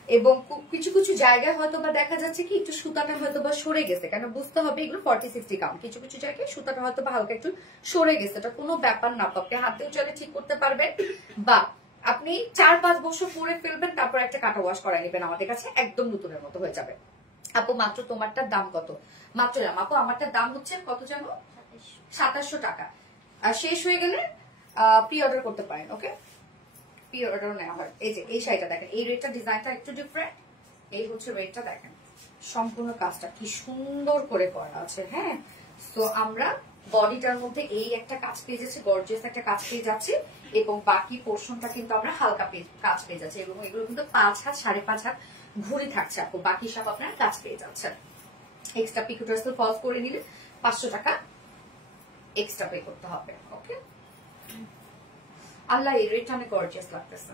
এবং কিছু কিছু জায়গায় হয়তো বা দেখা যাচ্ছে কি একটু সুতাটা হয়তো বা সরে গেছে, কেন বুঝতে হবে এগুলো 40-60 কাউন্ট। কিছু কিছু জায়গায় সুতাটা হয়তো বা হালকা একটু সরে গেছে, এটা কোনো ব্যাপার না। আপনি হাতেও চলে ঠিক করতে পারবেন, বা আপনি 4-5 বছর পরে ফেলবেন, তারপর একটা কাটা ওয়াশ করাই নেবেন আমাদের কাছে, একদম নতুনের মতো হয়ে যাবে। আপু মাত্র তোমারটার দাম কত? মাত্র আপু আমারটার দাম হচ্ছে কত জানো? 2700 টাকা। আর শেষ হয়ে গেলে প্রি অর্ডার করতে পারেন। ওকে, পিওরও নেওয়া হয়। এই যে এই শাড়িটা দেখেন, এই রেটটা ডিজাইনটা একটু ডিফারেন্ট, এই হচ্ছে রেটটা দেখেন, সম্পূর্ণ কাজটা কি সুন্দর করে করা আছে। হ্যাঁ, তো আমরা বডিটার মধ্যে এই একটা কাজ পেয়ে যাচ্ছি, গর্জিয়াস একটা কাজ পেয়ে যাচ্ছি, এবং বাকি পোর্শনটা কিন্তু আমরা হালকা কাজ পেয়ে যাচ্ছি, এবং এগুলো কিন্তু 5 হাত 5.5 হাত ঘুরি থাকছে আপু, বাকি সব আপনারা কাজ পেয়ে যাচ্ছেন। এক্সট্রা পিকো টার্সেল ফলস করে নিলে 500 টাকা এক্সট্রা পে করতে হবে। ওকে, আল্লাহ এই রেটটা অনেক গর্জিয়াস লাগতেছে,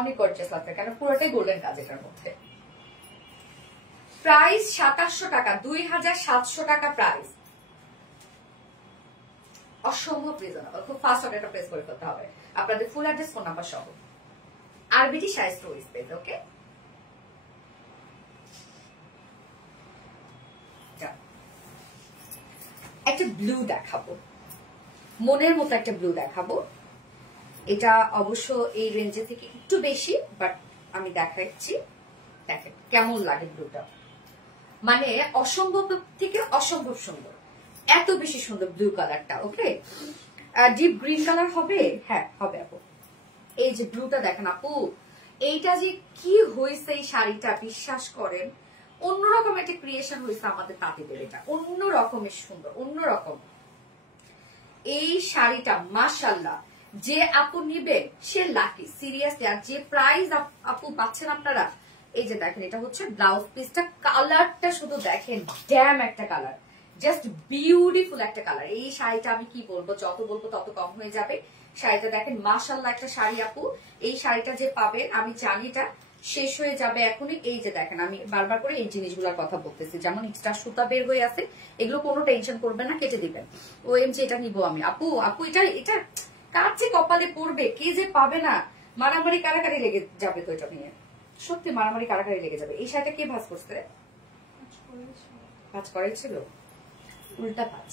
অনেক গর্জিয়াস লাগছে, কারণ পুরোটাই গোল্ডেন কাজ এটার মধ্যে। প্রাইস 2700 টাকা, 2700 টাকা প্রাইস, অসম্ভব রিজনেবল। খুব ফাস্ট অর্ডারটা প্লেস করে ফেলতে হবে, আপনাদের ফুল অ্যাড্রেস, ফোন নাম্বার সহ। RBT sari story space. Okay, একটা ব্লু দেখাবো, মনের মতো একটা ব্লু দেখাবো। এটা অবশ্য এই রেঞ্জে থেকে একটু বেশি, বাট আমি দেখাচ্ছি, দেখেন কেমন লাগে ব্লুটা, মানে অসম্ভব থেকে অসম্ভব সুন্দর, এত বেশি সুন্দর ব্লু কালারটা। ওকে, ডিপ গ্রিন কালার হবে, হ্যাঁ হবে আপু। এই যে ব্লুটা দেখেন আপু, এইটা যে কি হয়েছে এই শাড়িটা, বিশ্বাস করেন অন্যরকম একটা ক্রিয়েশন হয়েছে আমাদের তাঁতিদের, এটা অন্য রকমের সুন্দর, অন্যরকম এই শাড়িটা। মাশাআল্লাহ, যে আপু নিবে সে লাকি, সিরিয়াসলি। আর যে প্রাইস আপু পাচ্ছেন আপনারা, এই যে দেখেন এটা হচ্ছে ব্লাউজ পিসটা, কালারটা শুধু দেখেন, ড্যাম একটা কালার, জাস্ট বিউটিফুল একটা কালার। এই শাড়িটা আমি কি বলবো, যত বলবো তত কম হয়ে যাবে। শাড়িটা দেখেন মাশাআল্লাহ একটা শাড়ি আপু, এই শাড়িটা যে পাবেন আমি জানি এটা শেষ হয়ে যাবে এখনই। এই যে দেখেন আমি বারবার করে এই জিনিসগুলোর কথা বলতেছি, যেমন এক্সট্রা সুতা বের হয়ে আছে, এগুলো কোনো টেনশন করবেন না, কেটে দিবেন। ওএমজি এটা নিবো আমি আপু, আপু এটা এটা কার যে কপালে পড়বে, কে যে পাবে না, মারামারি কারাকারি লেগে যাবে তো এটা নিয়ে, সত্যি মারামারি কারাকারি লেগে যাবে। এই শাড়িটা কে ভাঁজ করছে? ভাঁজ করাই ছিল, উল্টা ভাঁজ।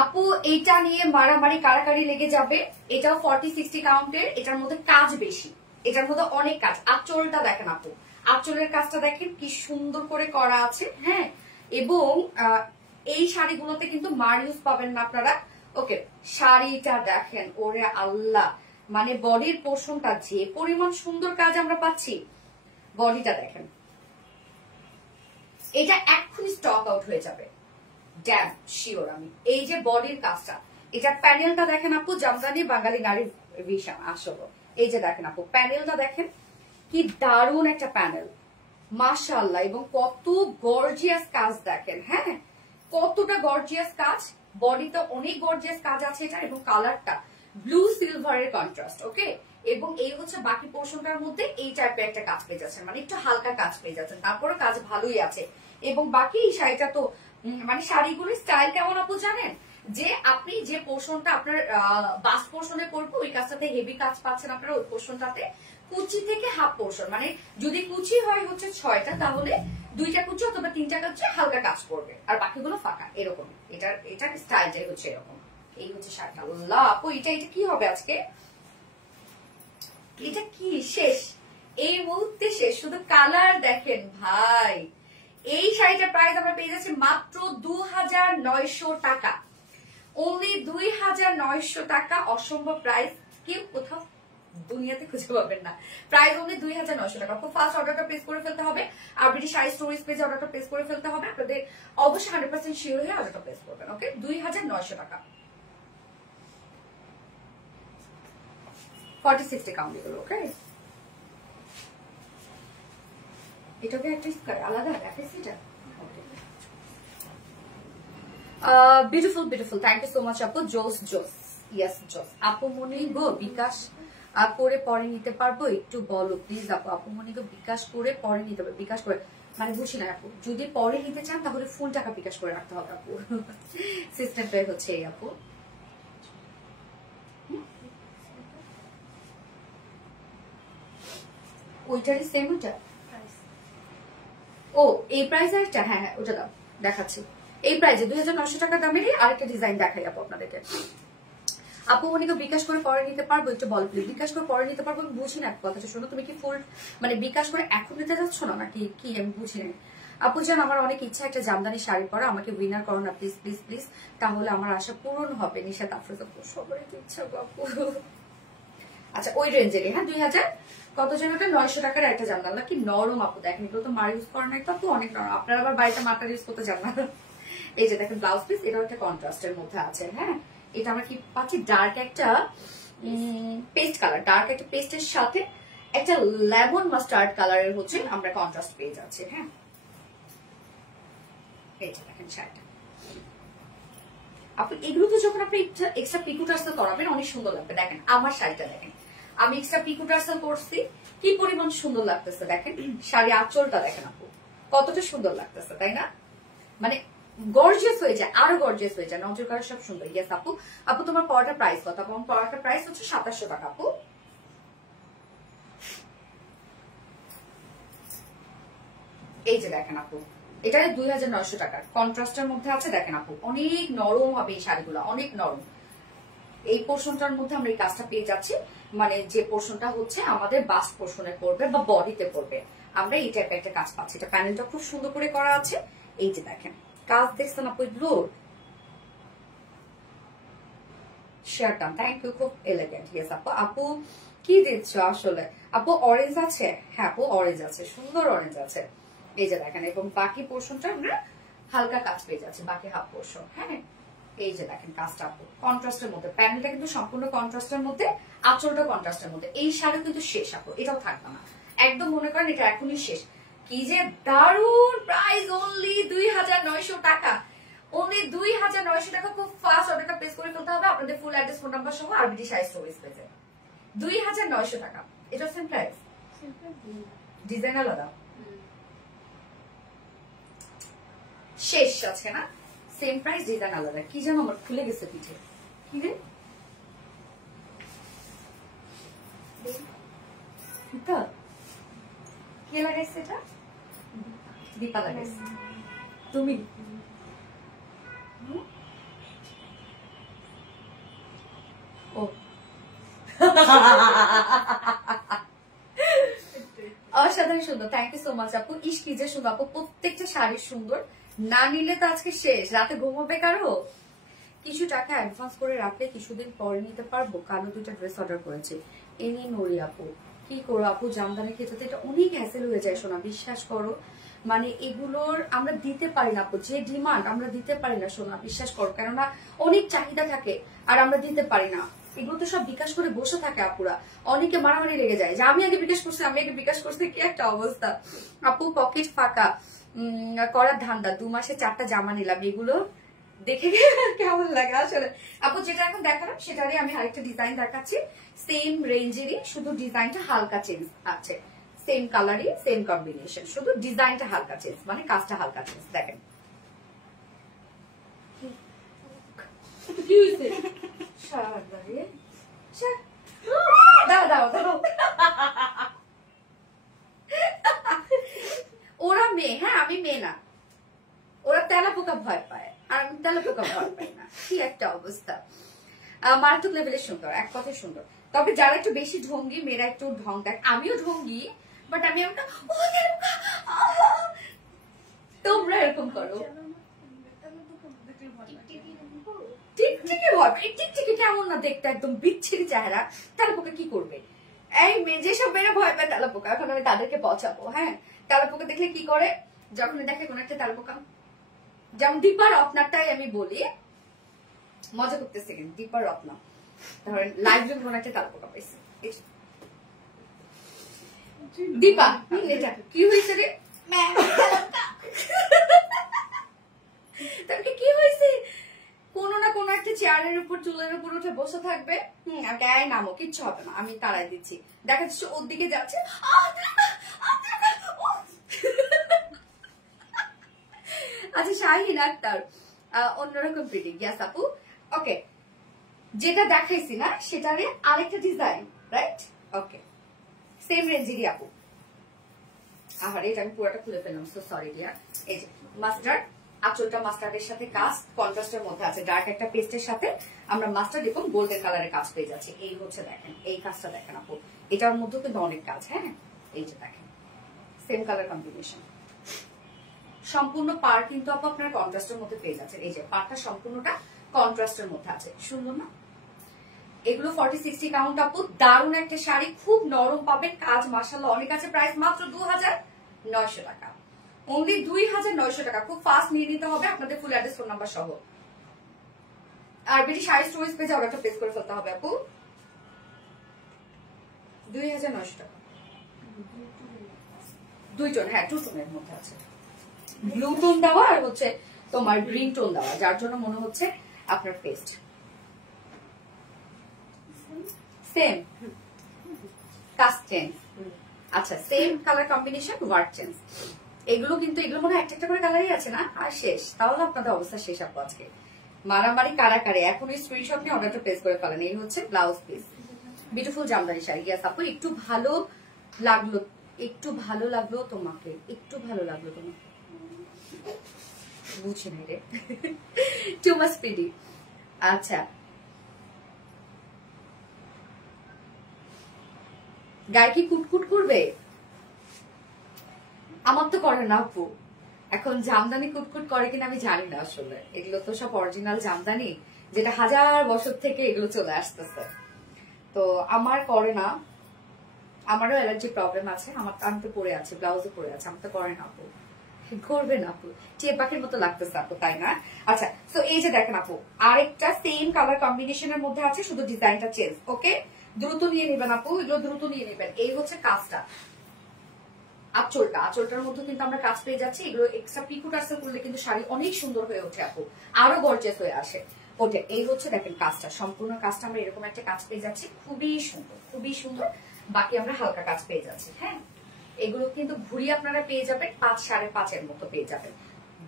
আপু এইটা নিয়ে মারামারি কারাকারি লেগে যাবে। এটাও 40-60 কাউন্টের, এটার মধ্যে কাজ বেশি, এটার মধ্যে অনেক কাজ। আঁচলটা দেখেন আপু, আঁচলের কাজটা দেখেন কি সুন্দর করে করা আছে। হ্যাঁ, এবং এই শাড়িগুলোতে কিন্তু মার ইউজ পাবেন না আপনারা। ওকে, শাড়িটা দেখেন, ওরে আল্লাহ, মানে বডির পোর্শনটা যে পরিমাণ সুন্দর কাজ আমরা পাচ্ছি, বডিটা দেখেন, এটা এক্ষুনি স্টক আউট হয়ে যাবে, ড্যাম শিওর আমি। এই যে বডির কাজটা, এটা প্যানেলটা দেখেন আপু, জামদানি বাঙালি নারীর ভিশন আসলে। এই যে দেখেন আপু, প্যানেলটা দেখেন কি দারুণ একটা প্যানেল, মাশাআল্লাহ, এবং কত গর্জিয়াস কাজ দেখেন। হ্যাঁ, কতটা গর্জিয়াস কাজ, বডিতে অনেক গর্জিয়াস কাজ আছে এটা, এবং কালারটা ব্লু সিলভারের কন্ট্রাস্ট। ওকে, এবং এই হচ্ছে বাকি পোর্শনটার মধ্যে এই টাইপের একটা কাজ পেয়ে যাচ্ছেন, মানে একটু হালকা কাজ পেয়ে যাচ্ছেন, তারপরে কাজ ভালোই আছে। এবং বাকি এই শাড়িটা তো মানে শাড়িগুলোর স্টাইল কেমন আপু জানেন, যে আপনি যে পোর্শনটা আপনার বাস পোর্শনে করবো, ওই কাজটাতে হেভি কাজ পাচ্ছেন আপনারা, ওই পোর্শনটাতে কুচি থেকে হাফ পোর্শন, মানে যদি কুচি হয় হচ্ছে 6টা, তাহলে 2টা কুচি অথবা 3টা কুচি হালকা কাজ করবে, আর বাকিগুলো ফাঁকা, এরকম। এটার স্টাইলটাই হচ্ছে এরকম। এই হচ্ছে শাড়িটা। আল্লাহ আপু, এটা কি হবে আজকে, এটা কি শেষ, এই মুহূর্তে শেষ, শুধু কালার দেখেন ভাই। এই শাড়িটার প্রাইস আমরা পেয়ে যাচ্ছি মাত্র 2900 টাকা, অনলি 2900 টাকা। অসম্ভব প্রাইস, কেউ কোথাও দুনিয়াতে খুঁজে পাবেন না। প্রাইস অনলি 2900 টাকা। খুব ফাস্ট অর্ডারটা প্লেস করে ফেলতে হবে, আর ব্রিটিশ শাড়ি স্টোরিজ পেজে অর্ডারটা প্লেস করে ফেলতে হবে। আপনাদের অবশ্যই 100% শিওর হয়ে অর্ডারটা প্লেস করবেন। ওকে, 2900 টাকা, 40-60 কাউন্ট এগুলো। ওকে, এটাকে একটা আলাদা দেখাইছি এটা। Beautiful beautiful, thank you so much আপু। জোস জোস, ইয়েস জোস। আপু মনি গো, বিকাশ করে পরে নিতে পারবো, একটু বলো প্লিজ আপু। আপু মনি গো, বিকাশ করে পরে নিতে পারবো, বিকাশ করে মানে বুঝি না আপু, যদি পরে নিতে চান তাহলে ফুল টাকা বিকাশ করে রাখতে হবে আপু, সিস্টেমটাই হচ্ছে এই আপু। ওইটারই সেম, ওইটা ও এই প্রাইস একটা, হ্যাঁ হ্যাঁ ওটা দাও, দেখাচ্ছি। এই প্রাইসে 2900 টাকা দামেরই আরেকটা ডিজাইন দেখাই আপু আপনাদেরকে। আপু মনিকে বিকাশ করে পরে নিতে পারবো, একটু বল প্লিজ। বিকাশ করে পরে নিতে পারবো, আমি বুঝি না কথাটা, শোনো তুমি কি ফুল মানে বিকাশ করে এখন নিতে যাচ্ছ না নাকি কি, আমি বুঝি না। আপু জান আমার অনেক ইচ্ছা একটা জামদানি শাড়ি পরা, আমাকে উইনার করো না প্লিজ প্লিজ প্লিজ, তাহলে আমার আশা পূরণ হবে। নিশাত আফরোজা সবারই ইচ্ছা আপু। আচ্ছা ওই রেঞ্জেরই, হ্যাঁ 2000 কত যেন একটা 900 টাকার একটা জামদানি, কি নরম আপু, দেখেন এগুলো তো মার ইউজ করা নাই তো আপু, অনেক নরম। আপনারা আবার বাড়িতে মাটার ইউজ করতে চান না। এই যে দেখেন ব্লাউজ পিস, এটাও একটা কন্ট্রাস্টের মধ্যে আছে। হ্যাঁ এটা আমরা কি পাচ্ছি, ডার্ক একটা পেস্ট কালার, ডার্ক একটা পেস্টের সাথে একটা লেমন মাস্টার্ড কালারের হচ্ছে আমরা কন্ট্রাস্ট পেয়ে যাচ্ছি। হ্যাঁ এই যে দেখেন শাড়িটা আপনি, এগুলো তো যখন আপনি এক্সট্রা পিকো টার্সেল করাবেন অনেক সুন্দর লাগবে। দেখেন আমার শাড়িটা দেখেন, আমি এক্সট্রা পিকো টার্সেল করছি, কি পরিমাণ সুন্দর লাগতেছে দেখেন। শাড়ি আঁচলটা দেখেন আপু কতটা সুন্দর লাগতেছে, তাই না? মানে গর্জিয়াস হয়ে যায়, আরো গর্জিয়াস হয়ে যায়, নজর করা সব সুন্দর। ইয়েস আপু। আপু তোমার পড়াটার প্রাইস কত? আপু আমার পড়াটার প্রাইস হচ্ছে 2700 টাকা আপু। এই যে দেখেন আপু, এটা 2900 টাকার কন্ট্রাস্টের মধ্যে আছে। দেখেন আপু অনেক নরম হবে এই শাড়িগুলো, অনেক নরম। এই পোর্শনটার মধ্যে আমরা এই কাজটা পেয়ে যাচ্ছি, মানে যে পোর্শনটা হচ্ছে আমাদের বাস্ট পোর্শনে পড়বে বা বডিতে পড়বে, আমরা এই টাইপের একটা কাজ পাচ্ছি। এটা প্যানেলটা খুব সুন্দর করে করা আছে। এই যে দেখেন কাজ দেখছেন আপু, এগুলো শেয়ারটাম, থ্যাংক ইউ, খুব এলিগেন্ট। ইয়েস আপু। আপু কি দিচ্ছ আসলে? আপু অরেঞ্জ আছে? হ্যাঁ আপু অরেঞ্জ আছে, সুন্দর অরেঞ্জ আছে। এই যে দেখেন, এবং বাকি পোর্শনটা আমরা হালকা কাজ পেয়ে যাচ্ছি, বাকি হাফ পোর্শন। হ্যাঁ এই যে দেখেন কাজটা আপু কন্ট্রাস্টের মধ্যে, প্যানেলটা কিন্তু সম্পূর্ণ কন্ট্রাস্টের মধ্যে, আঁচলটা কন্ট্রাস্টের মধ্যে। এই শাড়ি কিন্তু শেষ আপু, এটাও থাকবে না, একদম মনে করেন এটা এখনই শেষ। কি যে দারুণ প্রাইস, অনলি 2900 টাকা, অনলি 2900 টাকা। খুব ফাস্ট অর্ডারটা প্লেস করে ফেলতে হবে আপনাদের ফুল অ্যাড্রেস ফোন নাম্বার সহ আরবিডি শাড়ি স্টোরেজ পেজে। 2900 টাকা, এটা সেম প্রাইস, ডিজাইন আলাদা, শেষ আছে না, সেম প্রাইস ডিজাইন আলাদা। কি যেন আমার খুলে গেছে পিঠে, কি রে কে লাগাইছে এটা? দীপা লাগাইছে। তুমি ও অসাধারণ সুন্দর, থ্যাংক ইউ সো মাচ আপু। ইস কি যে সুন্দর আপু, প্রত্যেকটা শাড়ি সুন্দর। না নিলে তো আজকে শেষ, রাতে ঘুমাবে কারো। কিছু টাকা অ্যাডভান্স করে রাখলে কিছুদিন পরে নিতে পারবো, কালো 2টা ড্রেস অর্ডার করেছে, এনি নড়ি আপু। কি করো আপু, জামদানির ক্ষেত্রে এটা অনেক হ্যাসেল হয়ে যায় সোনা, বিশ্বাস করো। মানে এগুলোর আমরা দিতে পারি না আপু, যে ডিমান্ড আমরা দিতে পারি না সোনা, বিশ্বাস করো, কেননা অনেক চাহিদা থাকে আর আমরা দিতে পারি না। এগুলো তো সব বিকাশ করে বসে থাকে আপুরা, অনেকে মারামারি লেগে যায় যে আমি আগে বিকাশ করছি, আমি আগে বিকাশ করছি, কি একটা অবস্থা আপু। পকেট ফাঁকা করার ধান্দা, 2 মাসে 4টা জামা নিলাম, এগুলো দেখে কেমন লাগে আসলে আপু। যেটা এখন দেখালাম সেটারই আমি আরেকটা ডিজাইন দেখাচ্ছি, সেম রেঞ্জেরই, শুধু ডিজাইনটা হালকা চেঞ্জ আছে, সেম কালারই সেম কম্বিনেশন, শুধু ডিজাইনটা হালকা চেঞ্জ, মানে কাজটা হালকা চেঞ্জ। দেখেন দাও দাও দাও, ওরা মেয়ে, হ্যাঁ আমি মেয়ে না, ওরা তেলাপোকা ভয় পায় আর আমি তেলাপোকা ভয় পাই না, কি একটা অবস্থা। মারাত্মক লেভেলের সুন্দর, এক কথায় সুন্দর। তবে যারা একটু বেশি ঢঙ্গি, মেয়েরা একটু ঢং দেখ, আমিও ঢঙ্গি, বাট আমি একটা তোমরা এরকম করো। টিকটিকি ভয়, টিকটিকি কেমন না দেখতে, একদম বিচ্ছিরি চেহারা, তেলাপোকা কি করবে? এই যেসব মেয়েরা ভয় পায় তেলাপোকা, এখন আমি তাদেরকে পচাবো। হ্যাঁ তেলাপোকা দেখলে কি করে, যখন দেখে কোন একটা তেলাপোকা, যেমন দীপার রত্নাটাই আমি বলি, মজা করতেছে কিন্তু দীপার রত্না, ধরেন লাইভ জন্য কোন একটা তেলাপোকা পাইছে, দীপা এটা কি হয়েছে রে, তাকে কি হয়েছে, কোনো না কোনো একটা চেয়ারের উপর চুলের উপর উঠে বসে থাকবে, গায়ে নামো, কিচ্ছু হবে না, আমি তাড়াই দিচ্ছি, দেখা যাচ্ছে ওর দিকে যাচ্ছে, আচ্ছা শাহিন আক্তার অন্যরকম প্রিটি। ইয়াস আপু, ওকে যেটা দেখাইছি না সেটারে আরেকটা ডিজাইন, রাইট? ওকে সেম রেঞ্জেরই আপু। আহারে এটা আমি পুরোটা খুলে ফেললাম, সো সরি ডিয়ার। এই যে মাস্টার্ড, আঁচলটা মাস্টার্ডের সাথে কাজ কন্ট্রাস্টের মধ্যে আছে, ডার্ক একটা পেস্টের সাথে আমরা মাস্টার্ড এবং গোল্ডেন কালারের কাজ পেয়ে যাচ্ছি। এই হচ্ছে দেখেন, এই কাজটা দেখেন আপু, এটার মধ্যে কিন্তু অনেক কাজ। হ্যাঁ এই যে দেখেন সেম কালার কম্বিনেশন, সম্পূর্ণ পার কিন্তু আপু আপনার কন্ট্রাস্টের মধ্যে পেয়ে যাচ্ছেন। এই যে পারটা সম্পূর্ণটা কন্ট্রাস্টের মধ্যে আছে, সুন্দর না? এগুলো 40-60 কাউন্ট আপু, দারুণ একটা শাড়ি, খুব নরম পাবেন, কাজ মাশাআল্লাহ অনেক আছে। প্রাইস মাত্র 2900 টাকা, অনলি 2900 টাকা। খুব ফাস্ট নিয়ে নিতে হবে, আপনাদের ফুল অ্যাড্রেস ফোন নাম্বার সহ। আর বেটি শাড়ি স্টোরেজ পেজে অর্ডারটা প্লেস করে ফেলতে হবে আপু। 2900 টাকা, দুই টোন, হ্যাঁ 2 টোনের মধ্যে আছে, ব্লু টোন দেওয়া আর হচ্ছে তোমার গ্রিন টোন দেওয়া, যার জন্য মনে হচ্ছে আপনার পেস্ট সেম কাস্ট চেঞ্জ। আচ্ছা, same colour combination, work change. এগুলো কিন্তু এগুলো মনে হয় একটা করে কালারই আছে না, আর শেষ। তাহলে আপনাদের অবস্থা শেষ আপু আজকে। মারামারি কারাকারি, এখন ওই স্ক্রিনশট নিয়ে অর্ডারটা প্লেস করে ফেলেন। এই হচ্ছে blouse piece, beautiful Jamdani sari. Yes আপু, একটু ভালো লাগলো, একটু ভালো লাগলো তোমাকে, একটু ভালো লাগলো তোমাকে, বুঝি নাই রে, টু মাচ স্পিডি। আচ্ছা, গায়ে কি কুটকুট করবে? আমার তো করে না আপু। এখন জামদানি কুটকুট করে কিনা আমি জানি না আসলে। এগুলো তো সব অরিজিনাল জামদানি, যেটা 1000 বছর থেকে এগুলো চলে আসতেছে, তো আমার করে না। আমারও অ্যালার্জি প্রবলেম আছে, আমার আমি তো পরে আছে, ব্লাউজে পরে আছে, আমার তো করে না আপু। করবে না আপু, টিয়ে পাখির মতো লাগতেছে আপু, তাই না? আচ্ছা, তো এই যে দেখেন আপু, আরেকটা সেম কালার কম্বিনেশনের মধ্যে আছে, শুধু ডিজাইনটা চেঞ্জ। ওকে, দ্রুত নিয়ে নেবেন আপু, এগুলো দ্রুত নিয়ে নেবেন। এই হচ্ছে কাজটা, আঁচলটার মধ্যে কিন্তু আমরা কাজ পেয়ে যাচ্ছি। এগুলো এক্সট্রা পিকো টার্সেল করলে কিন্তু শাড়ি অনেক সুন্দর হয়ে ওঠে আপু, আরো গর্জিয়াস হয়ে আসে ওঠে। এই হচ্ছে দেখেন কাজটা, সম্পূর্ণ কাজটা আমরা এরকম একটা কাজ পেয়ে যাচ্ছি, খুবই সুন্দর, খুবই সুন্দর। বাকি আমরা হালকা কাজ পেয়ে যাচ্ছি। হ্যাঁ, এগুলো কিন্তু ঘুরি আপনারা পেয়ে যাবেন 5-5.5 মতো পেয়ে যাবেন।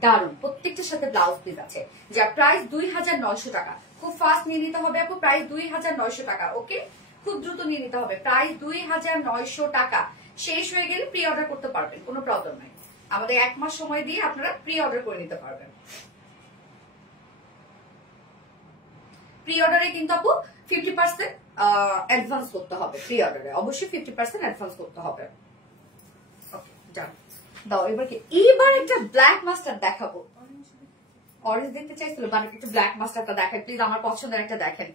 দারুন, প্রত্যেকটার সাথে ব্লাউজ পিস আছে, যার প্রাইস 2900 টাকা। খুব ফাস্ট নিয়ে নিতে হবে আপু, প্রাইস 2900 টাকা। ওকে, খুব দ্রুত নিয়ে নিতে হবে, প্রাইস 2900 টাকা। শেষ হয়ে গেলে প্রি অর্ডার করতে পারবেন, কোনো প্রবলেম নাই। আমাদের 1 মাস সময় দিয়ে আপনারা প্রি অর্ডার করে নিতে পারবেন। প্রি অর্ডারে কিন্তু আপু 50% অ্যাডভান্স করতে হবে। প্রি অর্ডারে অবশ্যই 50% অ্যাডভান্স করতে হবে। ওকে, ডান। দাও এবার কি, এবার একটা ব্ল্যাক মাস্টার দেখাবো। অরেঞ্জ দেখতে চাইছিল, বাট একটু ব্ল্যাক মাস্টারটা দেখাই প্লিজ, আমার পছন্দের একটা দেখেন।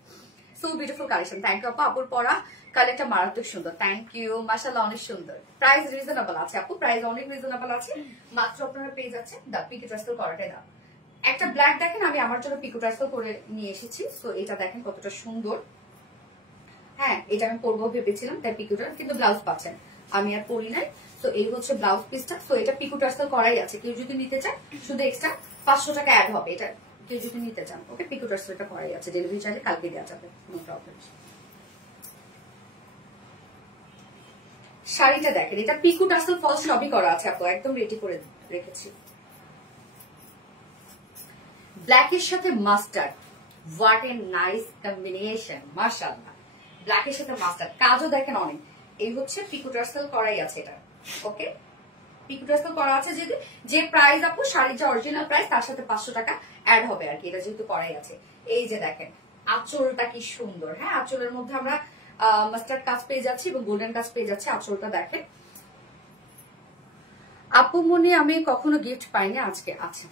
So beautiful collection. Thank you আপু, আপুর পরা কালারটা মারাত্মক সুন্দর। থ্যাংক ইউ, মাশাআল্লাহ অনেক সুন্দর। প্রাইস রিজনেবল আছে আপু, প্রাইস অনেক রিজনেবল আছে। মাত্র আপনারা পেয়ে যাচ্ছেন দা পিকো টার্সেল করাটা দাও। একটা ব্ল্যাক দেখেন, আমি আমার জন্য পিকো টার্সেল করে নিয়ে এসেছি। সো এটা দেখেন কতটা সুন্দর। হ্যাঁ, এটা আমি পরবো ভেবেছিলাম, তাই পিকোটার, কিন্তু ব্লাউজ পাচ্ছেন, আমি আর পরি নাই। তো এই হচ্ছে ব্লাউজ পিসটা। তো এটা পিকো টার্সেল করাই আছে, কেউ যদি নিতে চান শুধু এক্সট্রা 500 টাকা অ্যাড হবে। এটা কেউ যদি নিতে চান, ওকে, পিকো টার্সেলটা করাই আছে, ডেলিভারি চার্জে কালকে দেওয়া যাবে, নো প্রবলেম। শাড়িটা দেখেন, এটা পিকো টার্সেল ফলস সবই করা আছে আপু, একদম রেডি করে রেখেছি। ব্ল্যাকের সাথে mustard, what a nice combination, মাশাআল্লাহ। ব্ল্যাকের সাথে মাস্টার্ড, কাজও দেখেন অনেক। এই হচ্ছে পিকো টার্সেল করাই আছে এটা। ওকে, পিকো টার্সেল করা আছে, যে প্রাইস আপু শাড়ির যে অরিজিনাল প্রাইস তার সাথে 500 টাকা অ্যাড হবে আর কি, এটা যেহেতু করাই আছে। এই যে দেখেন আঁচলটা কি সুন্দর। হ্যাঁ, আঁচলের মধ্যে আমরা মাস্টার্ড কাজ পেয়ে যাচ্ছি এবং গোল্ডেন কাজ পেয়ে যাচ্ছি। আঁচলটা দেখেন আপু মনে, আমি কখনো গিফট পাইনি, আজকে আছে।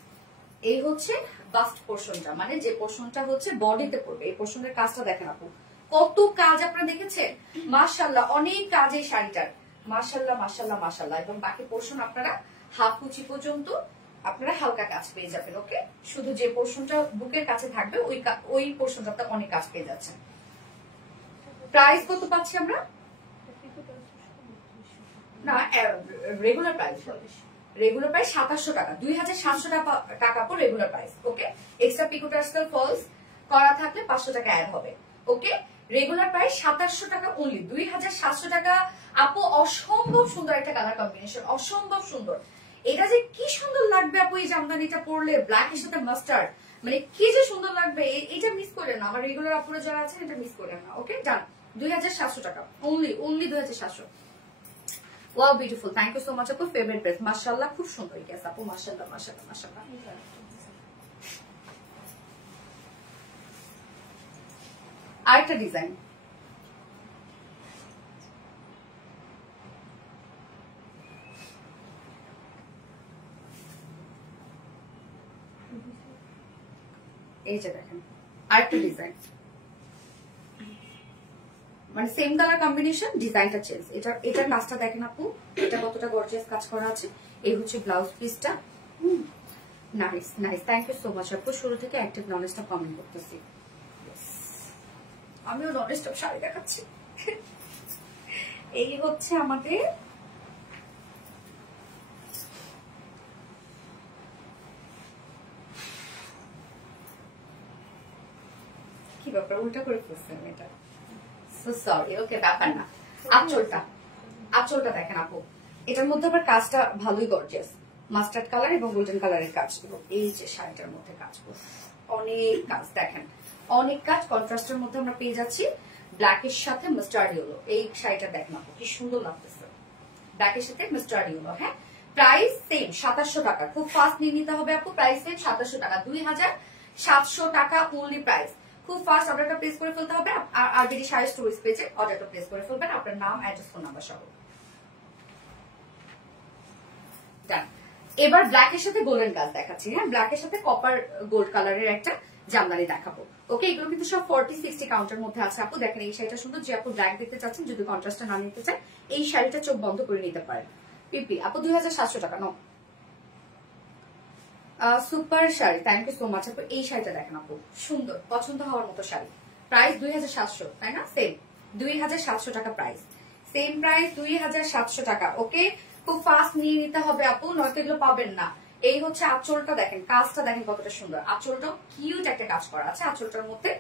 এই হচ্ছে বাস্ট পোর্শনটা, মানে যে পোর্শনটা হচ্ছে বডিতে পড়বে, এই পোর্শনের কাজটা দেখেন আপু, কত কাজ আপনারা দেখেছেন। মাশাআল্লাহ অনেক কাজ এই শাড়িটার, মাশাআল্লাহ মাশাআল্লাহ মাশাআল্লাহ। এবং বাকি পোর্শন আপনারা হাফ কুচি পর্যন্ত আপনারা হালকা কাজ পেয়ে যাবেন। ওকে, শুধু যে পোর্শনটা বুকের কাছে থাকবে ওই পোর্শনটাতে অনেক কাজ পেয়ে যাচ্ছেন। প্রাইস কত পাচ্ছি আমরা? না, রেগুলার প্রাইস, রেগুলার প্রাইস 2700 টাকা, 2700 টাকা পর রেগুলার প্রাইস। ওকে, এক্সট্রা পিকো টার্সেল ফলস করা থাকলে 500 টাকা অ্যাড হবে। ওকে, রেগুলার প্রাইস 2700 টাকা অনলি, 2700 টাকা আপু। অসম্ভব সুন্দর একটা কালার কম্বিনেশন, অসম্ভব সুন্দর। এটা যে কি সুন্দর লাগবে আপু এই জামদানিটা পরলে, ব্ল্যাক এর সাথে মাস্টার্ড, মানে কি যে সুন্দর লাগবে। এটা মিস করেন না, আমার রেগুলার আপুরা যারা আছেন এটা মিস করেন না। ওকে, ডান। 2700 টাকা only, only 2700। Wow beautiful, thank you so much আপু। ফেভারিট ড্রেস, মাশাআল্লাহ খুব সুন্দর। ইয়েস আপু, মাশাআল্লাহ মাশাআল্লাহ মাশাআল্লাহ। আরেকটা ডিজাইন, এই যে দেখেন আরেকটা ডিজাইন, মানে সেম কালার কম্বিনেশন, ডিজাইনটা চেঞ্জ। এটার কাজটা দেখেন আপু, এটা কতটা গর্জিয়াস কাজ করা আছে। এই হচ্ছে ব্লাউজ পিসটা। Nice nice, thank you so much আপু। শুরু থেকে অ্যাক্টিভ নন স্টপ কমেন্ট করতেছি। আমিও নন স্টপ শাড়ি দেখাচ্ছি। এই হচ্ছে আমাদের কি ব্যাপার, উল্টা করে ফেলছেন এটা, সো সরি। ওকে, ব্যাপার না। আঁচলটা দেখেন আপু, এটার মধ্যে আবার কাজটা ভালোই গর্জিয়াস, মাস্টার্ড কালার এবং গোল্ডেন কালারের কাজ। এবং এই যে শাড়িটার মধ্যে কাজ, অনেক কাজ দেখেন, অনেক কাজ। কন্ট্রাস্টের মধ্যে আমরা পেয়ে যাচ্ছি ব্ল্যাকের সাথে মাস্টার্ড ইয়েলো। এই শাড়িটা দেখেন আপু কি সুন্দর লাগতেছে, ব্ল্যাকের সাথে মাস্টার্ড ইয়েলো। হ্যাঁ, প্রাইস সেম 2700 টাকা। খুব ফাস্ট নিয়ে নিতে হবে আপু, প্রাইস সেম 2700 টাকা, 2700 টাকা ওনলি প্রাইস। খুব ফাস্ট অর্ডারটা প্লেস করে ফেলতে হবে। আর আরবিডি শাড়ি স্টোরেজ পেজে অর্ডারটা প্লেস করে ফেলবেন, আপনার নাম, অ্যাড্রেস, ফোন নাম্বার সহ। ডান। এবার ব্ল্যাকের সাথে গোল্ডেন কাজ দেখাচ্ছি। হ্যাঁ, ব্ল্যাকের সাথে কপার গোল্ড কালারের একটা জামদানি দেখাবো। ওকে, এগুলো কিন্তু সব 40-60 কাউন্টের মধ্যে আছে আপু। দেখেন এই শাড়িটা সুন্দর, যে আপু ব্ল্যাক দেখতে চাচ্ছেন, যদি কন্ট্রাস্টটা না নিতে চান, এই শাড়িটা চোখ বন্ধ করে নিতে পারেন। পিপি আপু 2700 টাকা। No, super sari, thank you so much আপু। এই শাড়িটা দেখেন আপু, সুন্দর, পছন্দ হওয়ার মতো শাড়ি। প্রাইস 2700, তাই না? সেম 2700 টাকা প্রাইস, সেম প্রাইস 2700 টাকা। ওকে, খুব ফাস্ট নিয়ে নিতে হবে আপু, নয়তো এগুলো পাবেন না। এই হচ্ছে আঁচলটা দেখেন, কাজটা দেখেন কতটা সুন্দর। আঁচলটাও কিউট একটা কাজ করা আছে আঁচলটার মধ্যে,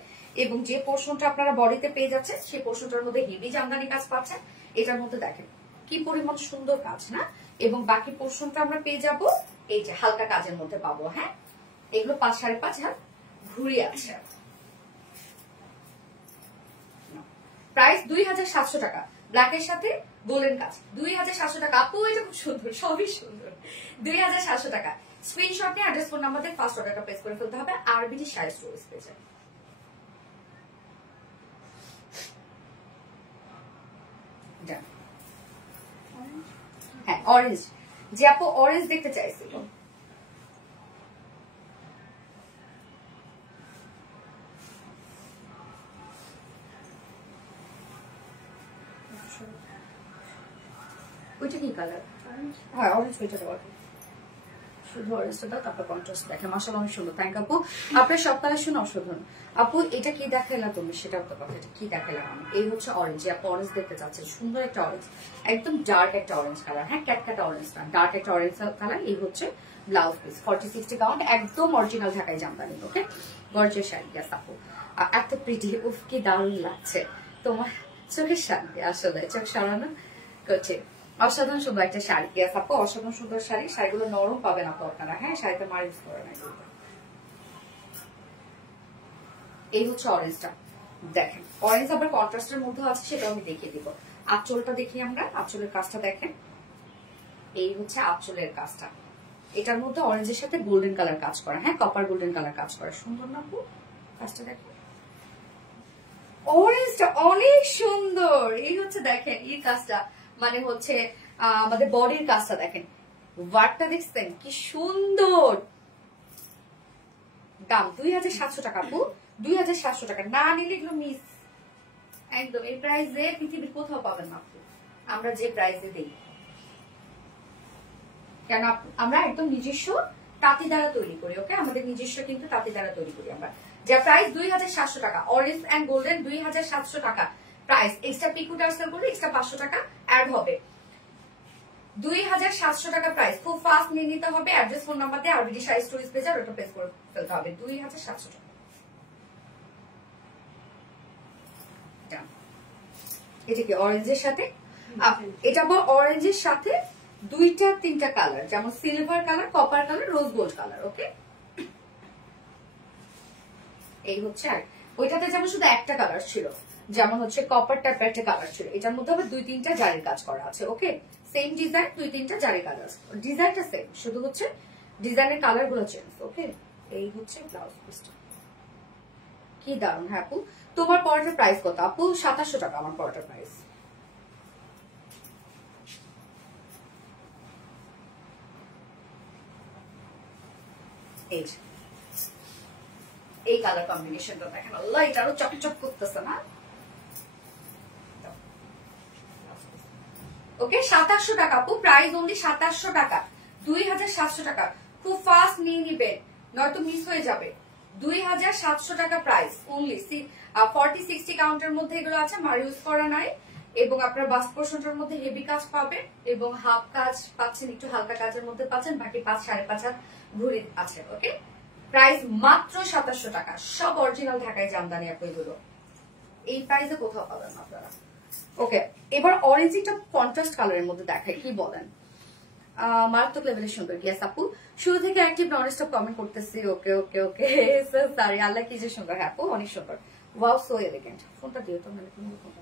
এবং যে পোর্শনটা আপনারা বডিতে পেয়ে যাচ্ছেন, সেই পোর্শনটার মধ্যে হেভি জামদানি কাজ পাচ্ছেন। এটার মধ্যে দেখেন কি পরিমাণ সুন্দর কাজ না, এবং বাকি পোর্শনটা আমরা পেয়ে যাব এই যে হালকা কাজের মধ্যে পাবো। হ্যাঁ, এগুলো 5-5.5 হাত ঘুরি আছে। প্রাইস 2700 টাকা, ব্ল্যাকের সাথে গোল্ডেন কাজ 2700 টাকা আপু। এটা খুব সুন্দর, সবই সুন্দর। 2700 টাকা। স্ক্রিনশট নিয়ে অ্যাড্রেস, ফোন নাম্বার দিয়ে ফার্স্ট অর্ডারটা প্লেস করে ফেলতে হবে আরবিডি শাড়ি স্টোরেজ পেজে। হ্যাঁ, অরেঞ্জ, যে আপু অরেঞ্জ দেখতে চাইছিল। ওইটা কি কালার? হ্যাঁ, অরেঞ্জ। ওইটা দেওয়া, শুধু অরেঞ্জটা দাও, তারপর কন্ট্রাস্ট দেখে মাশাআল্লাহ অনেক সুন্দর। থ্যাংক আপু, আপনার সব কালেকশন অসাধারণ। আপু এটা কি দেখাইলা তুমি, সেটাও তো কথা, এটা কি দেখাইলাম আমি? এই হচ্ছে অরেঞ্জ, আপু অরেঞ্জ দেখতে চাচ্ছেন, সুন্দর একটা অরেঞ্জ, একদম ডার্ক একটা অরেঞ্জ কালার। হ্যাঁ, ক্যাটকাটা অরেঞ্জ না, ডার্ক একটা অরেঞ্জ কালার। এই হচ্ছে ব্লাউজ পিস, 40-60 কাউন্ট, একদম অরিজিনাল ঢাকাই জামদানি। ওকে, গর্জিয়াস শাড়ি। ইয়াস আপু, এত প্রিটি, উফ কি দারুণ লাগছে তোমার, চোখের শান্তি। আসলে চোখ সরানো করছে, অসাধারণ সুন্দর একটা শাড়ি। ইয়াস আপু, অসাধারণ সুন্দর শাড়ি। শাড়িগুলো নরম পাবেন আপু আপনারা। হ্যাঁ, শাড়িতে মার ইউজ করে না। এই হচ্ছে অরেঞ্জটা দেখেন, অরেঞ্জ আবার কন্ট্রাস্টের মধ্যে আছে, সেটা আমি দেখিয়ে দিব। আঁচলটা দেখি আমরা, আঁচলের কাজটা দেখেন। এই হচ্ছে আঁচলের কাজটা, এটার মধ্যে অরেঞ্জের সাথে গোল্ডেন কালার কাজ করা। হ্যাঁ, কপার গোল্ডেন কালার কাজ করা, সুন্দর না আপু? কাজটা দেখেন, অরেঞ্জটা অনেক সুন্দর। এই হচ্ছে দেখেন এই কাজটা, মানে হচ্ছে আমাদের বডির কাজটা দেখেন, ওয়ার্কটা দেখছেন কি সুন্দর। দাম 2700 টাকা আপু, 2700 টাকা। না নিলে এগুলো মিস, একদম এই প্রাইসে পৃথিবীর কোথাও পাবেন না আপু, আমরা যে প্রাইসে দেই। কেন আমরা একদম নিজস্ব তাঁতি দ্বারা তৈরি করি। ওকে, আমাদের নিজস্ব কিন্তু তাঁতি দ্বারা তৈরি করি আমরা। যা প্রাইস 2700 টাকা, অরেঞ্জ এন্ড গোল্ডেন 2700 টাকা প্রাইস। এক্সট্রা পিকু টার্সেল করলে এক্সট্রা 500 টাকা অ্যাড হবে। 2700 টাকা প্রাইস, খুব ফাস্ট নিয়ে নিতে হবে। অ্যাড্রেস, ফোন নাম্বার দিয়ে আরবিডি শাড়ি স্টোরেজ পেজে ওটা প্লেস করে ফেলতে হবে। 2700 টাকা। এটা কি অরেঞ্জের সাথে, এটা আবার অরেঞ্জের সাথে 2-3টা কালার, যেমন silver colour, copper colour, rose gold colour. Okay, এই হচ্ছে। আর ওইটাতে যেমন শুধু একটা কালার ছিল, যেমন হচ্ছে কপার টাইপের একটা কালার ছিল, এটার মধ্যে আবার 2-3টা জারির কাজ করা আছে। ওকে, সেম ডিজাইন, 2-3টা জারির কাজ আছে, ডিজাইনটা সেম, শুধু হচ্ছে ডিজাইনের কালার গুলো চেঞ্জ। ওকে, এই হচ্ছে ব্লাউজ পিসটা, কি দারুণ। হ্যাঁ আপু, তোমার পরোটার প্রাইস কত আপু? 2700 টাকা আমার পরোটার প্রাইস। এই কালার কম্বিনেশনটা দেখেন, আল্লাহ এটা আরো চকচক করতেছে না। ওকে 2700 টাকা আপু, প্রাইস অনলি 2700 টাকা, 2700 টাকা। খুব ফাস্ট নিয়ে নিবেন নয়তো মিস হয়ে যাবে। 2700 টাকা প্রাইস অনলি। 40-60 কাউন্টের মধ্যে এগুলো আছে, মার ইউজ করা নাই। এবং আপনার বাস পোর্শনটার মধ্যে হেভি কাজ পাবেন এবং হাফ কাজ পাচ্ছেন, একটু হালকা কাজের মধ্যে পাচ্ছেন, বাকি 5-5.5 হাত ঘুরে আছে। ওকে প্রাইস মাত্র 2700 টাকা, সব অরিজিনাল ঢাকায় জামদানি আপু এগুলো, এই প্রাইসে কোথাও পাবেন না আপনারা। ওকে এবার অরেঞ্জ একটা কন্ট্রাস্ট কালারের মধ্যে দেখাই, কি বলেন? মারাত্মক লেভেলের সুন্দর। ইয়েস আপু, শুরু থেকে অ্যাক্টিভ নন স্টপ কমেন্ট করতেছি। ওকে ওকে ওকে সরি, আল্লাহ কি যে সুন্দর। হ্যাঁ আপু অনেক সুন্দর, ওয়াও সো এলিগেন্ট। ফোনটা দিও তো, মানে ফোনটা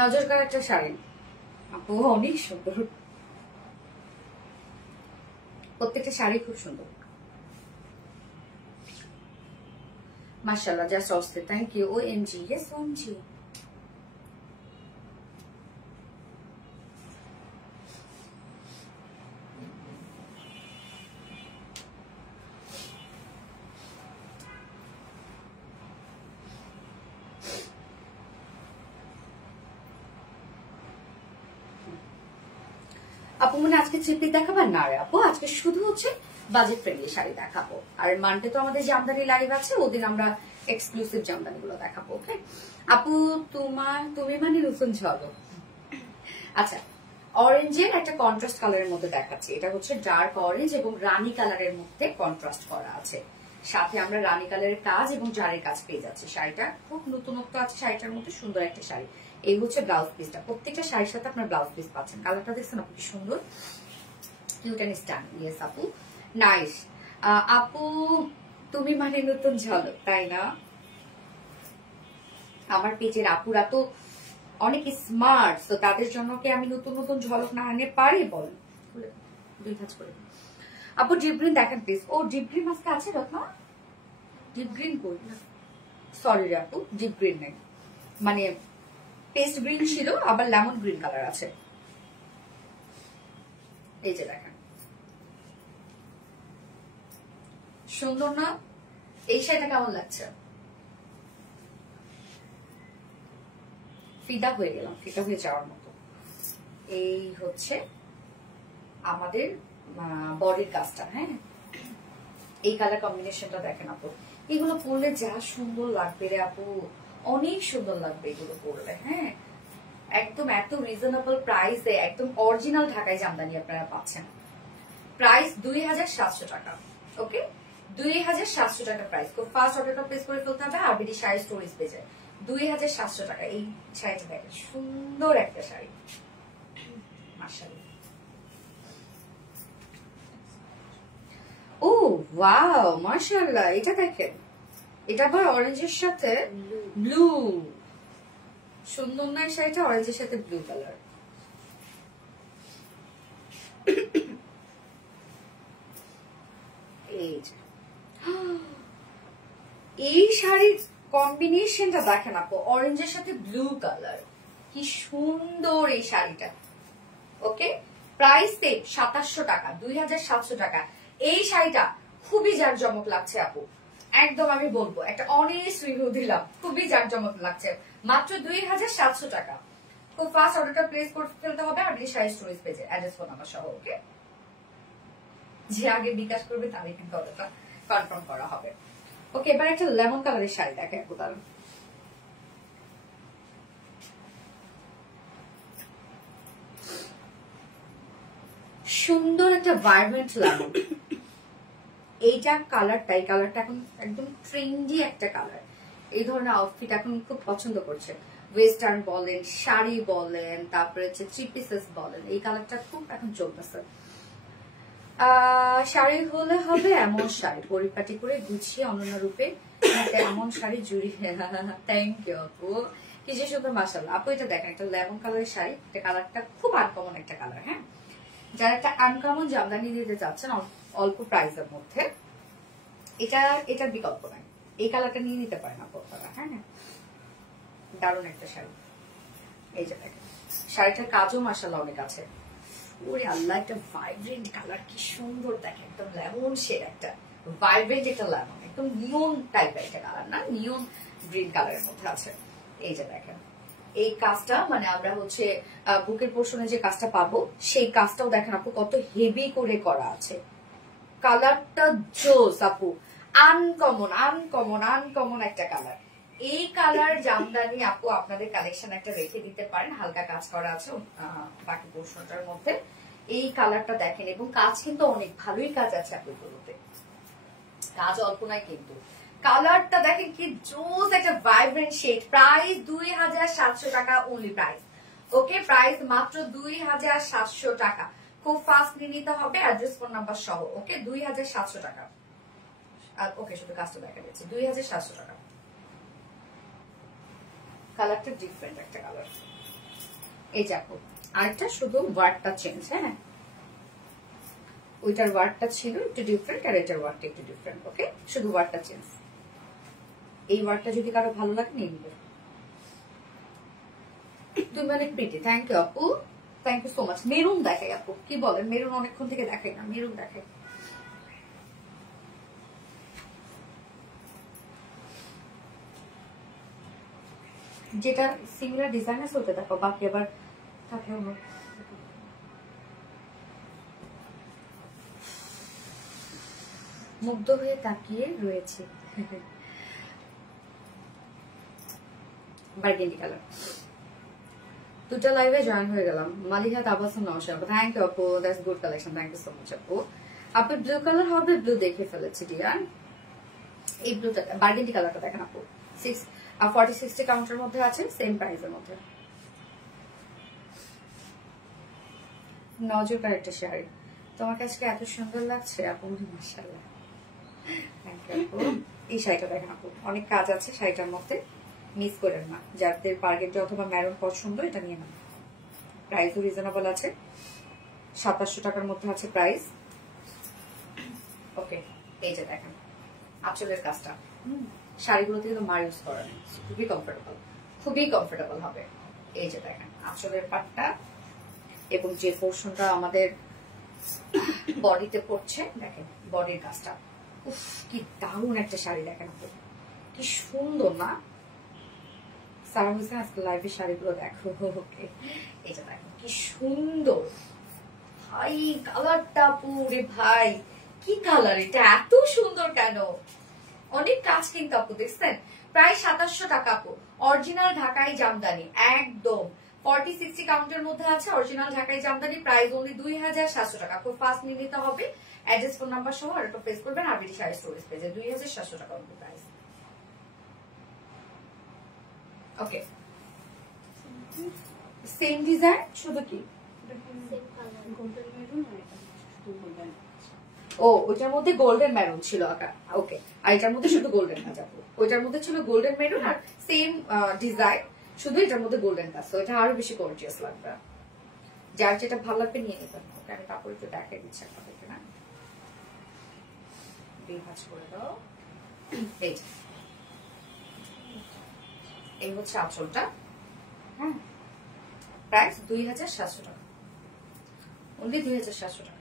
নজর কাড়া একটা শাড়ি আপু, অনেক সুন্দর, প্রত্যেকটা শাড়ি খুব সুন্দর মাশাআল্লাহ। জাস্ট অস্থির, thank you. OMG, yes OMG। আপু মানে আজকে চিপি দেখাবেন না রে আপু, আজকে শুধু হচ্ছে বাজেট ফ্রেন্ডলি শাড়ি দেখাবো। আর মানডে তো আমাদের জামদানি লাইভ আছে, ওদিন আমরা এক্সক্লুসিভ জামদানি গুলো দেখাবো। ওকে আপু, তুমি মানে নতুন ঝলক। আচ্ছা অরেঞ্জের একটা কন্ট্রাস্ট কালারের মধ্যে দেখাচ্ছি, এটা হচ্ছে ডার্ক অরেঞ্জ এবং রানী কালারের মধ্যে কন্ট্রাস্ট করা আছে, সাথে আমরা রানী কালারের কাজ এবং জারের কাজ পেয়ে যাচ্ছি। শাড়িটা খুব নতুনত্ব আছে, শাড়িটার মধ্যে সুন্দর একটা শাড়ি। এই হচ্ছে ব্লাউজ পিসটা, প্রত্যেকটা শাড়ির সাথে আপনার ব্লাউজ পিস পাচ্ছেন। কালারটা দেখছেন আপু কি সুন্দর, কিউট এন্ড স্টাইল। ইয়েস আপু নাইস। আপু তুমি মানে নতুন ঝলক, তাই না? আমার পেজের আপুরা তো অনেক স্মার্ট, তো তাদের জন্য কি আমি নতুন নতুন ঝলক না আনতে পারি? বলেন দুই কাজ করে। আপু ডিপ গ্রিন দেখেন প্লিজ। ও ডিপ গ্রিন আজকে আছে রত্না? ডিপ গ্রিন কই? সরি রে আপু, ডিপ গ্রিন নেই, মানে পেস্ট গ্রিন ছিল, আবার লেমন গ্রিন কালার আছে। এই যে দেখেন, সুন্দর না? এই শাড়িটা কেমন লাগছে? ফিদা হয়ে গেলাম, ফিদা হয়ে যাওয়ার মতো। এই হচ্ছে আমাদের বডির কাজটা। হ্যাঁ এই কালার কম্বিনেশনটা দেখেন আপু, এগুলো পরলে যা সুন্দর লাগবে রে আপু, অনেক সুন্দর লাগবে এগুলো পরলে। হ্যাঁ একদম এত রিজনেবল প্রাইসে একদম অরিজিনাল ঢাকায় জামদানি আপনারা পাচ্ছেন। প্রাইস 2700 টাকা। ওকে 2700 টাকা প্রাইস। খুব ফাস্ট অর্ডারটা প্লেস করে ফেলতে হবে, আরবিডি শাড়ি স্টোরেজ পেজে 2700 টাকা। এই শাড়িটা দেখেন, সুন্দর একটা শাড়ি মাশাআল্লাহ। ও ওয়াও মাশাআল্লাহ, এটা দেখেন, এটা আবার অরেঞ্জের সাথে ব্লু, সুন্দর না এই শাড়িটা? অরেঞ্জের সাথে ব্লু কালার। এই শাড়ির কম্বিনেশনটা দেখেন আপু, অরেঞ্জের সাথে ব্লু কালার, কি সুন্দর এই শাড়িটা। ওকে প্রাইস সেম 2700 টাকা, 2700 টাকা। এই শাড়িটা খুবই জাঁকজমক লাগছে আপু, একদম আমি বলবো একটা অনেস্ট রিভিউ দিলাম, খুবই জাঁকজমক লাগছে। মাত্র 2700 টাকা। খুব ফাস্ট অর্ডারটা প্লেস করতে ফেলতে হবে আর শাড়ি স্টোরেজ পেজে অ্যাড্রেস ফোন নাম্বার সহ। ওকে যে আগে বিকাশ করবে তাদের কিন্তু অর্ডারটা কনফার্ম করা হবে। ওকে এবার একটা লেমন কালারের শাড়ি দেখে আপু, তার সুন্দর একটা ভাইব্রেন্ট লেমন। এইটা কালারটা, এই কালারটা এখন একদম ট্রেন্ডি একটা কালার। এই ধরনের আউটফিট এখন খুব পছন্দ করছে, ওয়েস্টার্ন বলেন, শাড়ি বলেন, তারপরে হচ্ছে থ্রি পিসেস বলেন, এই কালারটা খুব এখন চলতেছে। শাড়ি হলে হবে এমন শাড়ি, পরিপাটি করে গুছিয়ে অনন্য রূপে এমন শাড়ি জুড়িয়ে। থ্যাংক ইউ আপু, কি যে সুন্দর মাশাআল্লাহ। আপু এটা দেখেন, একটা লেমন কালারের শাড়ি, এটা কালারটা খুব আনকমন একটা কালার। হ্যাঁ, যারা একটা আনকমন জামদানি দিতে চাচ্ছেন অল্প প্রাইসের মধ্যে, এটার বিকল্প নাই, এই কালারটা নিয়ে নিতে পারেন আপু আপনারা। হ্যাঁ, দারুণ একটা শাড়ি। এই যে দেখেন, শাড়িটার কাজও মাশাআল্লাহ অনেক আছে। ওরে আল্লাহ, একটা ভাইব্রেন্ট কালার, কি সুন্দর দেখেন, একদম লেমন শেড, একটা ভাইব্রেন্ট একটা লেমন, একদম নিয়ন টাইপের একটা কালার না, নিয়ন গ্রিন কালারের মধ্যে আছে। এই যে দেখেন, এই কাজটা মানে আমরা হচ্ছে বুকের পোর্শনে যে কাজটা পাবো, সেই কাজটাও দেখেন আপু কত হেভি করে করা আছে। কালারটা জোস আপু, আনকমন আনকমন আনকমন একটা কালার। এই কালার জামদানি আপু আপনাদের কালেকশন একটা রেখে দিতে পারেন, হালকা কাজ করা আছে বাকি পোর্শনটার মধ্যে। এই কালারটা দেখেন, এবং কাজ কিন্তু অনেক ভালোই কাজ আছে আপুগুলোতে, কাজ অল্প নাই কিন্তু। কালারটা দেখেন কি জোস, একটা ভাইব্রেন্ট শেড। প্রাইস 2700 টাকা অনলি প্রাইস। ওকে, প্রাইস মাত্র 2700 টাকা। খুব ফাস্ট নিয়ে নিতে হবে, অ্যাড্রেস ফোন নাম্বার সহ। ওকে, 2700 টাকা। আর ওকে, শুধু কাজটা দেখা যাচ্ছে 2700 টাকা। কালারটা ডিফারেন্ট একটা কালার। এই দেখো, আরেকটা শুধু ওয়ার্ডটা চেঞ্জ। হ্যাঁ, ওইটার ওয়ার্ডটা ছিল একটু ডিফারেন্ট, আর এটার ওয়ার্ডটা একটু ডিফারেন্ট। ওকে, শুধু ওয়ার্ডটা চেঞ্জ। এই ওয়ার্ডটা যদি কারো ভালো লাগে নিয়ে নিবে। তুমি অনেক প্রিটি, থ্যাংক ইউ আপু, thank you so much. Maroon দেখাই আপু, কি বলেন? মেরুন অনেকক্ষণ থেকে দেখাই না, মেরুন দেখাই। যেটা সিমিলার ডিজাইনের চলতে দেখো, বাকি আবার থাকে। মুগ্ধ হয়ে তাকিয়ে রয়েছে। Burgundy colour. দুটো লাইভে জয়েন হয়ে গেলাম। মালিহা তাবাসুম নমস্কার, থ্যাংক ইউ আপু, that's good collection, thank you so much আপু। আপু ব্লু কালার হবে, ব্লু দেখে ফেলেছি ডিয়ার। এই ব্লুটা, বার্গেন্ডি কালারটা দেখেন আপু, 40-60 কাউন্টের মধ্যে আছে, সেম প্রাইসের মধ্যে। নজরকার একটা শাড়ি, তোমার কাছে এত সুন্দর লাগছে আপু, মাশাআল্লাহ, থ্যাংক ইউ আপু। এই শাড়িটা দেখেন আপু, অনেক কাজ আছে শাড়িটার মধ্যে, মিস করেন না। যাদের বার্গেন্ডি অথবা ম্যারুন পছন্দ, এটা নিয়ে নেন। প্রাইসও রিজনেবল আছে, 2700 টাকার মধ্যে আছে প্রাইস। ওকে, এই যে দেখেন আঁচলের কাজটা, শাড়িগুলোতে কিন্তু মার ইউজ করা নেই, খুবই কমফোর্টেবল, খুবই কমফোর্টেবল হবে। এই যে দেখেন আঁচলের পাটটা, এবং যে পোর্শনটা আমাদের বডিতে পড়ছে, দেখেন বডির কাজটা, উফ কি দারুণ একটা শাড়ি। দেখেন আপু কি সুন্দর না? সারা হোসেন আজকে লাইভে শাড়িগুলো দেখো। ওকে, এই যে দেখেন কি সুন্দর ভাই, কালারটা পুরে ভাই, কি কালার এটা, এত সুন্দর কেন? অনেক কাজ কিন্তু আপু, দেখছেন? প্রায় 2700 টাকা আপু, অরিজিনাল ঢাকাই জামদানি, একদম 40-60 কাউন্টের মধ্যে আছে, অরিজিনাল ঢাকাই জামদানি, প্রাইস অনলি 2700 টাকা। খুব ফাস্ট নিয়ে নিতে হবে, অ্যাড্রেস ফোন নাম্বার সহ আর একটা প্রেস করবেন, আর বিডি শাড়ি স্টোরেজ পেজে 2700 টাকা অনলি প্রাইস। ওকে, সেম ডিজাইন, শুধু কি ও ওইটার মধ্যে গোল্ডেন মেরুন ছিল। ওকে, আর এটার মধ্যে শুধু গোল্ডেন কাজ আপু, ওইটার মধ্যে ছিল গোল্ডেন মেরুন আর সেম ডিজাইন, শুধু এটার মধ্যে গোল্ডেন কাজ, তো এটা আরো বেশি গর্জিয়াস লাগবে। যার যেটা ভালো লাগবে নিয়ে নেবেন। ওকে, আমি কাপড় একটু দেখাই দিচ্ছি আপনাদেরকে না, ভাঁজ করে দাও। এই হচ্ছে আঁচলটা। হ্যাঁ, প্রাইস 2700 টাকা, অনলি 2700 টাকা।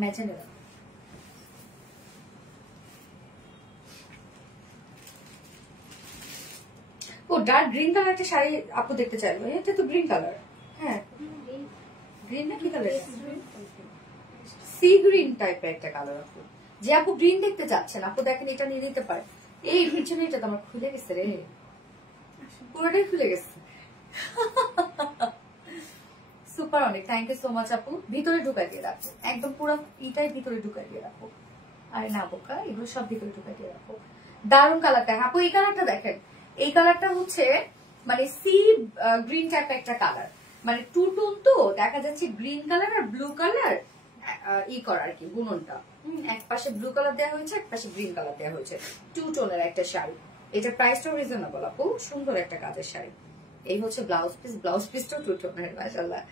ম্যাজেন্ডা, ও ডার্ক গ্রিন কালার একটা শাড়ি আপু দেখতে চাইলো, এটা তো গ্রিন কালার। হ্যাঁ, গ্রিন না কি কালার, সি গ্রিন টাইপের একটা কালার আপু। যে আপু গ্রিন দেখতে চাচ্ছেন আপু দেখেন, এটা নিয়ে নিতে পারে, এই পিছনে এটা তো আমার খুলে গেছে রে, পুরোটাই খুলে গেছে। সুপার অনেক, থ্যাংক ইউ সো মাচ আপু। ভিতরে ঢুকাই দিয়ে রাখো, একদম পুরো ইটাই ভিতরে ঢুকাই দিয়ে রাখো। আরে না বোকা, এগুলো সব ভিতরে ঢুকাই দিয়ে রাখো। দারুণ কালারটা আপু, এই কালারটা দেখেন, এই কালারটা হচ্ছে মানে সি গ্রিন টাইপের একটা কালার, মানে টু টোন তো দেখা যাচ্ছে গ্রিন কালার আর ব্লু কালার ই করা আর কি, বুননটা এক পাশে ব্লু কালার দেওয়া হয়েছে, এক পাশে গ্রিন কালার দেওয়া হয়েছে, টু টোনের একটা শাড়ি। এটা প্রাইসটাও রিজনেবল আপু, সুন্দর একটা কাজের শাড়ি। এই হচ্ছে ব্লাউজ পিস, ব্লাউজ পিসটাও টু টোনের, মাশাআল্লাহ।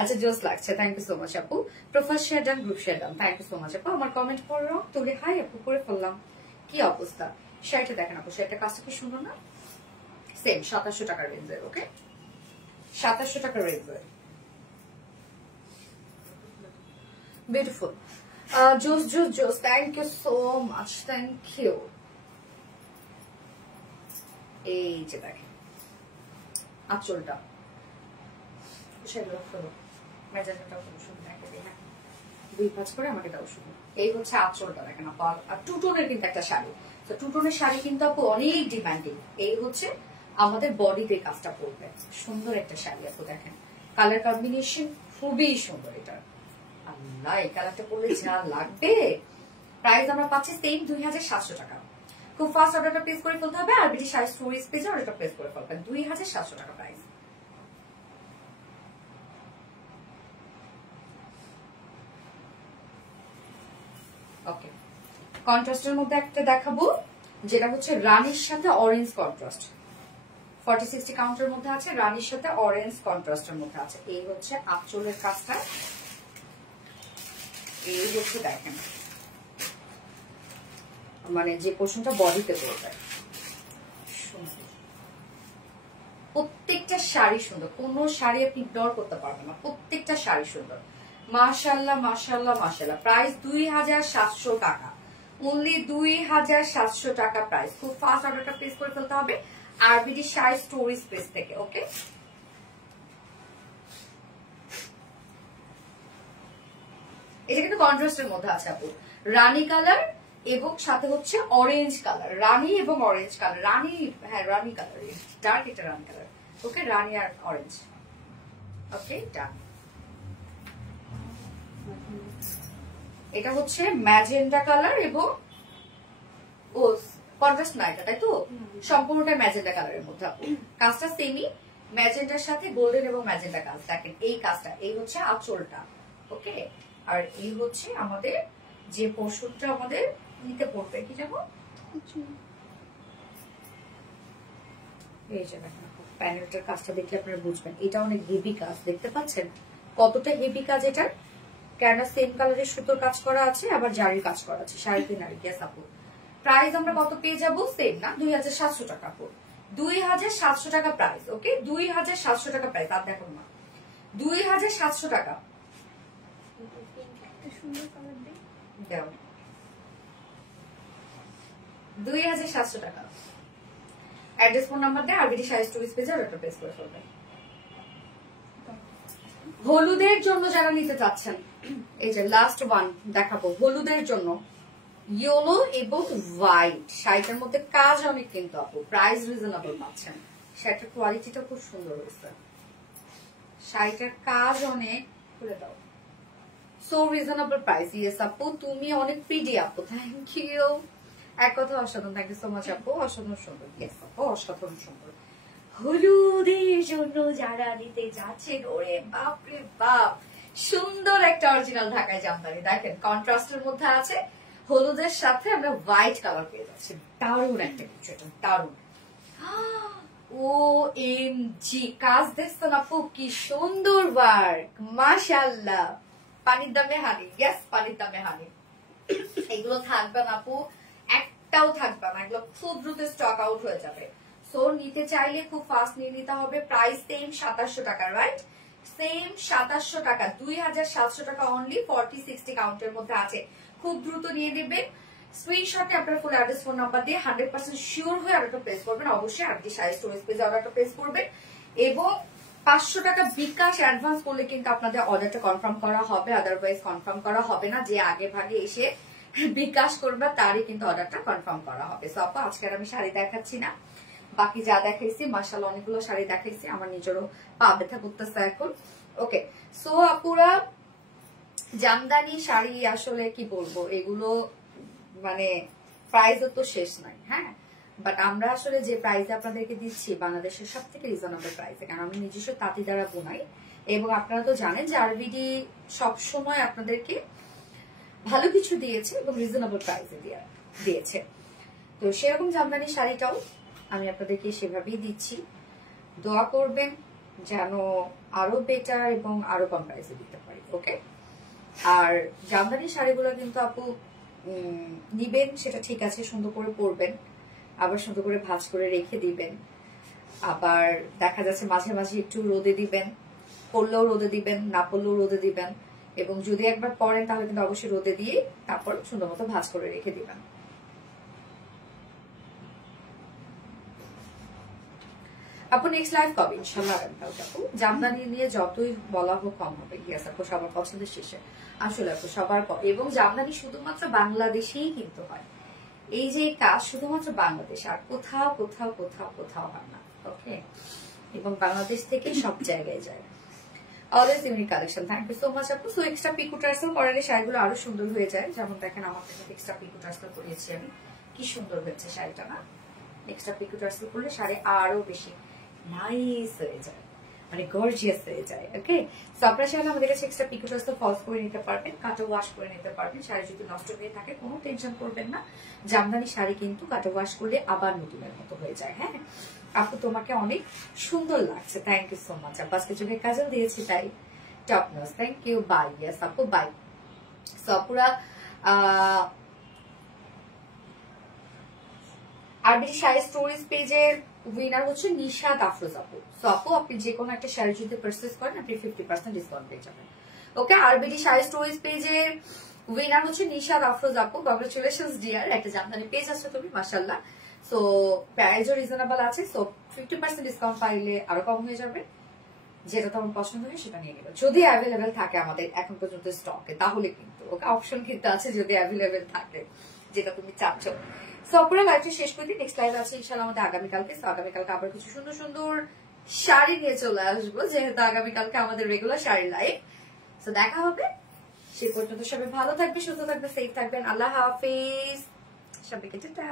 আচ্ছা জোস লাগছে, থ্যাংক ইউ সো মাচ আপু। Profile share done, group share done, thank you so much আপু। আমার কমেন্ট পড়লো তোরে হাই আপু করে ফেললাম, কি অবস্থা। শাড়িটা দেখেন আপু, শাড়িটা কাজটা কি সুন্দর না? সেম 2700 টাকার রেঞ্জের, ওকে 2700 টাকার রেঞ্জের, বিউটিফুল। জোস জোস জোস, thank you so much, thank you. এই যে দেখেন আঁচলটা, মেজাজটাও সুন্দর, দুই পাঁচ করে আমাকে দাও শুধু। এই হচ্ছে আঁচলটা দেখেন আপু, আর টু টোনের কিন্তু একটা শাড়ি, তো টু টোনের শাড়ি কিন্তু আপু অনেক ডিমান্ডিং। এই হচ্ছে আমাদের বডিতে কাজটা পড়বে, সুন্দর একটা শাড়ি আপু দেখেন, কালার কম্বিনেশন খুবই সুন্দর এটা। আল্লাহ, এই কালারটা পরলে যা লাগবে। প্রাইস আমরা পাচ্ছি সেম 2700 টাকা। খুব ফাস্ট অর্ডারটা প্লেস করে ফেলতে হবে, আর বিটি শাড়ি স্টোরেজ পেজে অর্ডারটা প্লেস করে ফেলবেন। 2700 টাকা প্রাইস। ওকে, কন্ট্রাস্টের মধ্যে একটা দেখাবো, যেটা হচ্ছে রানীর সাথে অরেঞ্জ কন্ট্রাস্ট। 40-60 কাউন্টের মধ্যে আছে, রানীর সাথে অরেঞ্জ কন্ট্রাস্টের মধ্যে আছে। এই হচ্ছে আঁচলের কাজটা, এই হচ্ছে দেখেন মানে যে পোর্শনটা বডিতে পড়বে, সুন্দর। প্রত্যেকটা শাড়ি সুন্দর, কোনো শাড়ি আপনি ইগনোর করতে পারবেন না, প্রত্যেকটা শাড়ি সুন্দর। মাশাআল্লাহ মাশাআল্লাহ মাশাআল্লাহ। প্রাইস 2700 টাকা, অনলি 2700 টাকা প্রাইস। খুব ফাস্ট অর্ডারটা প্লেস করে ফেলতে হবে আরবিডি শাড়ি স্টোরেজ পেজ থেকে, ওকে। এটা কিন্তু কন্ট্রাস্টের মধ্যে আছে আপু, রানী কালার এবং সাথে হচ্ছে অরেঞ্জ কালার, রানী এবং অরেঞ্জ কালার, রানী, হ্যাঁ রানী কালার, ডার্ক এটা রানী কালার, ওকে রানী আর অরেঞ্জ, ওকে ডান। এটা হচ্ছে ম্যাজেন্টা কালার এবং ও কন্ট্রাস্ট না এটা, তাই তো সম্পূর্ণটা ম্যাজেন্টা কালারের মধ্যে আপু, কাজটা সেমি ম্যাজেন্টার সাথে গোল্ডেন এবং ম্যাজেন্টা কাজ। দেখেন এই কাজটা, এই হচ্ছে আঁচলটা, ওকে। আর এই হচ্ছে আমাদের যে পোর্শনটা আমাদের নিতে পড়বে, কি যাবো এই যে দেখেন প্যানেলটার কাজটা দেখলে আপনারা বুঝবেন, এটা অনেক হেভি কাজ, দেখতে পাচ্ছেন কতটা হেভি কাজ এটার। কেননা সেম কালারের সুতোর কাজ করা আছে, আবার জারির কাজ করা আছে, 3.5 গ্যাস আপু। প্রাইস আমরা কত পেয়ে যাবো? সেম না, 2700 টাকা আপু, 2700 টাকা প্রাইস, ওকে 2700 টাকা প্রাইস। আর দেখুন না 2700 টাকা দাও, 2700 টাকা। অ্যাড্রেস ফোন নাম্বার দেয়, আরবিটি শাড়ি স্টোরেজ পেজে অর্ডারটা প্লেস করে ফেলবেন। হলুদের জন্য যারা নিতে চাচ্ছেন, এই যে লাস্ট ওয়ান দেখাবো হলুদের জন্য, ইয়েলো এবং হোয়াইট শাড়িটার মধ্যে কাজ অনেক কিন্তু আপু, প্রাইস রিজনেবল পাচ্ছেন। শাড়িটার কোয়ালিটিটা খুব সুন্দর হয়েছে, শাড়িটার কাজ অনেক, খুলে দাও, সো রিজনেবল প্রাইস। ইয়েস আপু, তুমি অনেক প্রিটি আপু, থ্যাংক ইউ। এক কথা অসাধারণ, থ্যাংক ইউ সো মাচ আপু, অসাধারণ সুন্দর। ইয়েস আপু, অসাধারণ সুন্দর। হলুদের জন্য যারা নিতে যাচ্ছেন, ওরে বাপ রে বাপ, সুন্দর একটা অরিজিনাল ঢাকায় জামদানি দেখেন, কন্ট্রাস্টের মধ্যে আছে, হলুদের সাথে আমরা হোয়াইট কালার পেয়ে যাচ্ছি, দারুণ একটা কিছু, এটা দারুণ। ও এম জি, কাজ দেখছেন আপু, কি সুন্দর ওয়ার্ক, মাশাআল্লাহ। পানির দামে হানি, ইয়েস পানির দামে হানি। এগুলো থাকবে না আপু, একটাও থাকবে না, এগুলো খুব দ্রুত স্টক আউট হয়ে যাবে। সো নিতে চাইলে খুব ফাস্ট নিয়ে নিতে হবে। প্রাইস সেম 2700 টাকা, রাইট? সেম 2700 টাকা, 2700 টাকা অনলি, 40-60 কাউন্টের মধ্যে আছে। খুব দ্রুত নিয়ে নেবেন, স্ক্রিনশটে আপনার ফুল অ্যাড্রেস ফোন নাম্বার দিয়ে 100% শিওর হয়ে অর্ডারটা প্লেস করবেন। অবশ্যই আপনি শাড়ি স্টোরেজ পেজে অর্ডারটা প্লেস করবেন এবং 500 টাকা বিকাশ অ্যাডভান্স করলে কিন্তু আপনাদের অর্ডারটা কনফার্ম করা হবে, আদারওয়াইজ কনফার্ম করা হবে না। যে আগে ভাগে এসে বিকাশ করবা তারই কিন্তু অর্ডারটা কনফার্ম করা হবে। সো আপু আজকে আমি শাড়ি দেখাচ্ছি না, বাকি যা দেখাইছি মাশাআল্লাহ অনেকগুলো শাড়ি দেখাইছি, আমার নিজেরও পা ব্যথা করতেছে এখন। ওকে, সো আপুরা জামদানি শাড়ি আসলে কি বলবো, এগুলো মানে প্রাইসও তো শেষ নাই, হ্যাঁ, বাট আমরা আসলে যে প্রাইসে আপনাদেরকে দিচ্ছি বাংলাদেশের সব থেকে রিজনেবল প্রাইসে, কারণ আমি নিজস্ব তাঁতি দ্বারা বোনাই এবং আপনারা তো জানেন যে আরবিডি সবসময় আপনাদেরকে ভালো কিছু দিয়েছে এবং রিজনেবল প্রাইসে দিয়েছে। তো সেরকম জামদানি শাড়িটাও আমি আপনাদেরকে সেভাবেই দিচ্ছি। দোয়া করবেন যেন আরো বেটার এবং আরো কম প্রাইসে দিতে পারি। ওকে, আর জামদানি শাড়িগুলো কিন্তু আপু নিবেন সেটা ঠিক আছে, সুন্দর করে পরবেন, আবার সুন্দর করে ভাঁজ করে রেখে দিবেন, আবার দেখা যাচ্ছে মাঝে মাঝে একটু রোদে দিবেন, পরলেও রোদে দিবেন, না পরলেও রোদে দিবেন, এবং যদি একবার পরেন তাহলে কিন্তু অবশ্যই রোদে দিয়ে তারপর সুন্দর মতো ভাঁজ করে রেখে দিবেন। আপু নেক্সট লাইভ কবে? ইনশাআল্লাহ আপু জামদানি নিয়ে যতই বলা হোক কম হবে। ইয়েস আপু সবার পছন্দের শেষে, আসলে আপু সবার, এবং জামদানি শুধুমাত্র বাংলাদেশেই কিন্তু হয়, এই যে কাজ শুধুমাত্র বাংলাদেশ, আর কোথাও কোথাও কোথাও কোথাও হয় না। ওকে, এবং বাংলাদেশ থেকে সব জায়গায় যায়। Always unique collection. Thank you so much আপু। সো এক্সট্রা পিকো টার্সেল করালে শাড়িগুলো আরো সুন্দর হয়ে যায়, যেমন দেখেন আমার কাছে এক্সট্রা পিকো টার্সেল করিয়েছি আমি, কি সুন্দর হয়েছে শাড়িটা না? এক্সট্রা পিকো টার্সেল করলে শাড়ি আরো বেশি নাইস হয়ে যায়, মানে গর্জিয়াস হয়ে যায়। ওকে, সো আপনারা চাইলে আমাদের কাছে এক্সট্রা পিকো টার্সেল ফলস করে নিতে পারবেন, কাটো ওয়াশ করে নিতে পারবেন। শাড়ি যদি নষ্ট হয়ে থাকে কোনো টেনশন করবেন না, জামদানি শাড়ি কিন্তু কাটো ওয়াশ করলে আবার নতুনের মতো হয়ে যায়। হ্যাঁ আপু তোমাকে অনেক সুন্দর লাগছে, থ্যাংক ইউ সো মাচ। আজকে চোখে কাজল দিয়েছি তাই top nose, thank you, bye. Yes আপু বাই। সো আপুরা আরবিডি শাড়ি স্টোরিজ পেজের উইনার হচ্ছে নিশাদ আফরোজ আপু। সো আপু আপনি যে কোনো একটা শাড়ি যদি পারচেজ করেন আপনি 50% ডিসকাউন্ট পেয়ে যাবেন। ওকে, আরবিডি শাড়ি স্টোরিজ পেজের উইনার হচ্ছে নিশাদ আফরোজ আপু, কংগ্রেচুলেশনস ডিয়ার, একটা জামদানি পেজ আছে তুমি, মাশাআল্লাহ। সো প্রাইসও রিজনেবল আছে, সো 50% ডিসকাউন্ট পাইলে আরো কম হয়ে যাবে, যেটা তোমার পছন্দ হয় সেটা নিয়ে নেবে, যদি অ্যাভেলেবেল থাকে আমাদের এখন পর্যন্ত স্টকে, তাহলে কিন্তু ওকে অপশন কিন্তু আছে যদি অ্যাভেলেবেল থাকে যেটা তুমি চাচ্ছ। সো আপনারা লাইভটা শেষ করে দিন, নেক্সট লাইভ আছে ইনশাআল্লাহ আমাদের আগামীকালকে। সো আগামীকালকে আবার কিছু সুন্দর সুন্দর শাড়ি নিয়ে চলে আসবো, যেহেতু আগামীকালকে আমাদের রেগুলার শাড়ি লাইভ। সো দেখা হবে, সে পর্যন্ত সবাই ভালো থাকবে, সুস্থ থাকবে, সেফ থাকবেন। আল্লাহ হাফিজ, সবাইকে টাটা।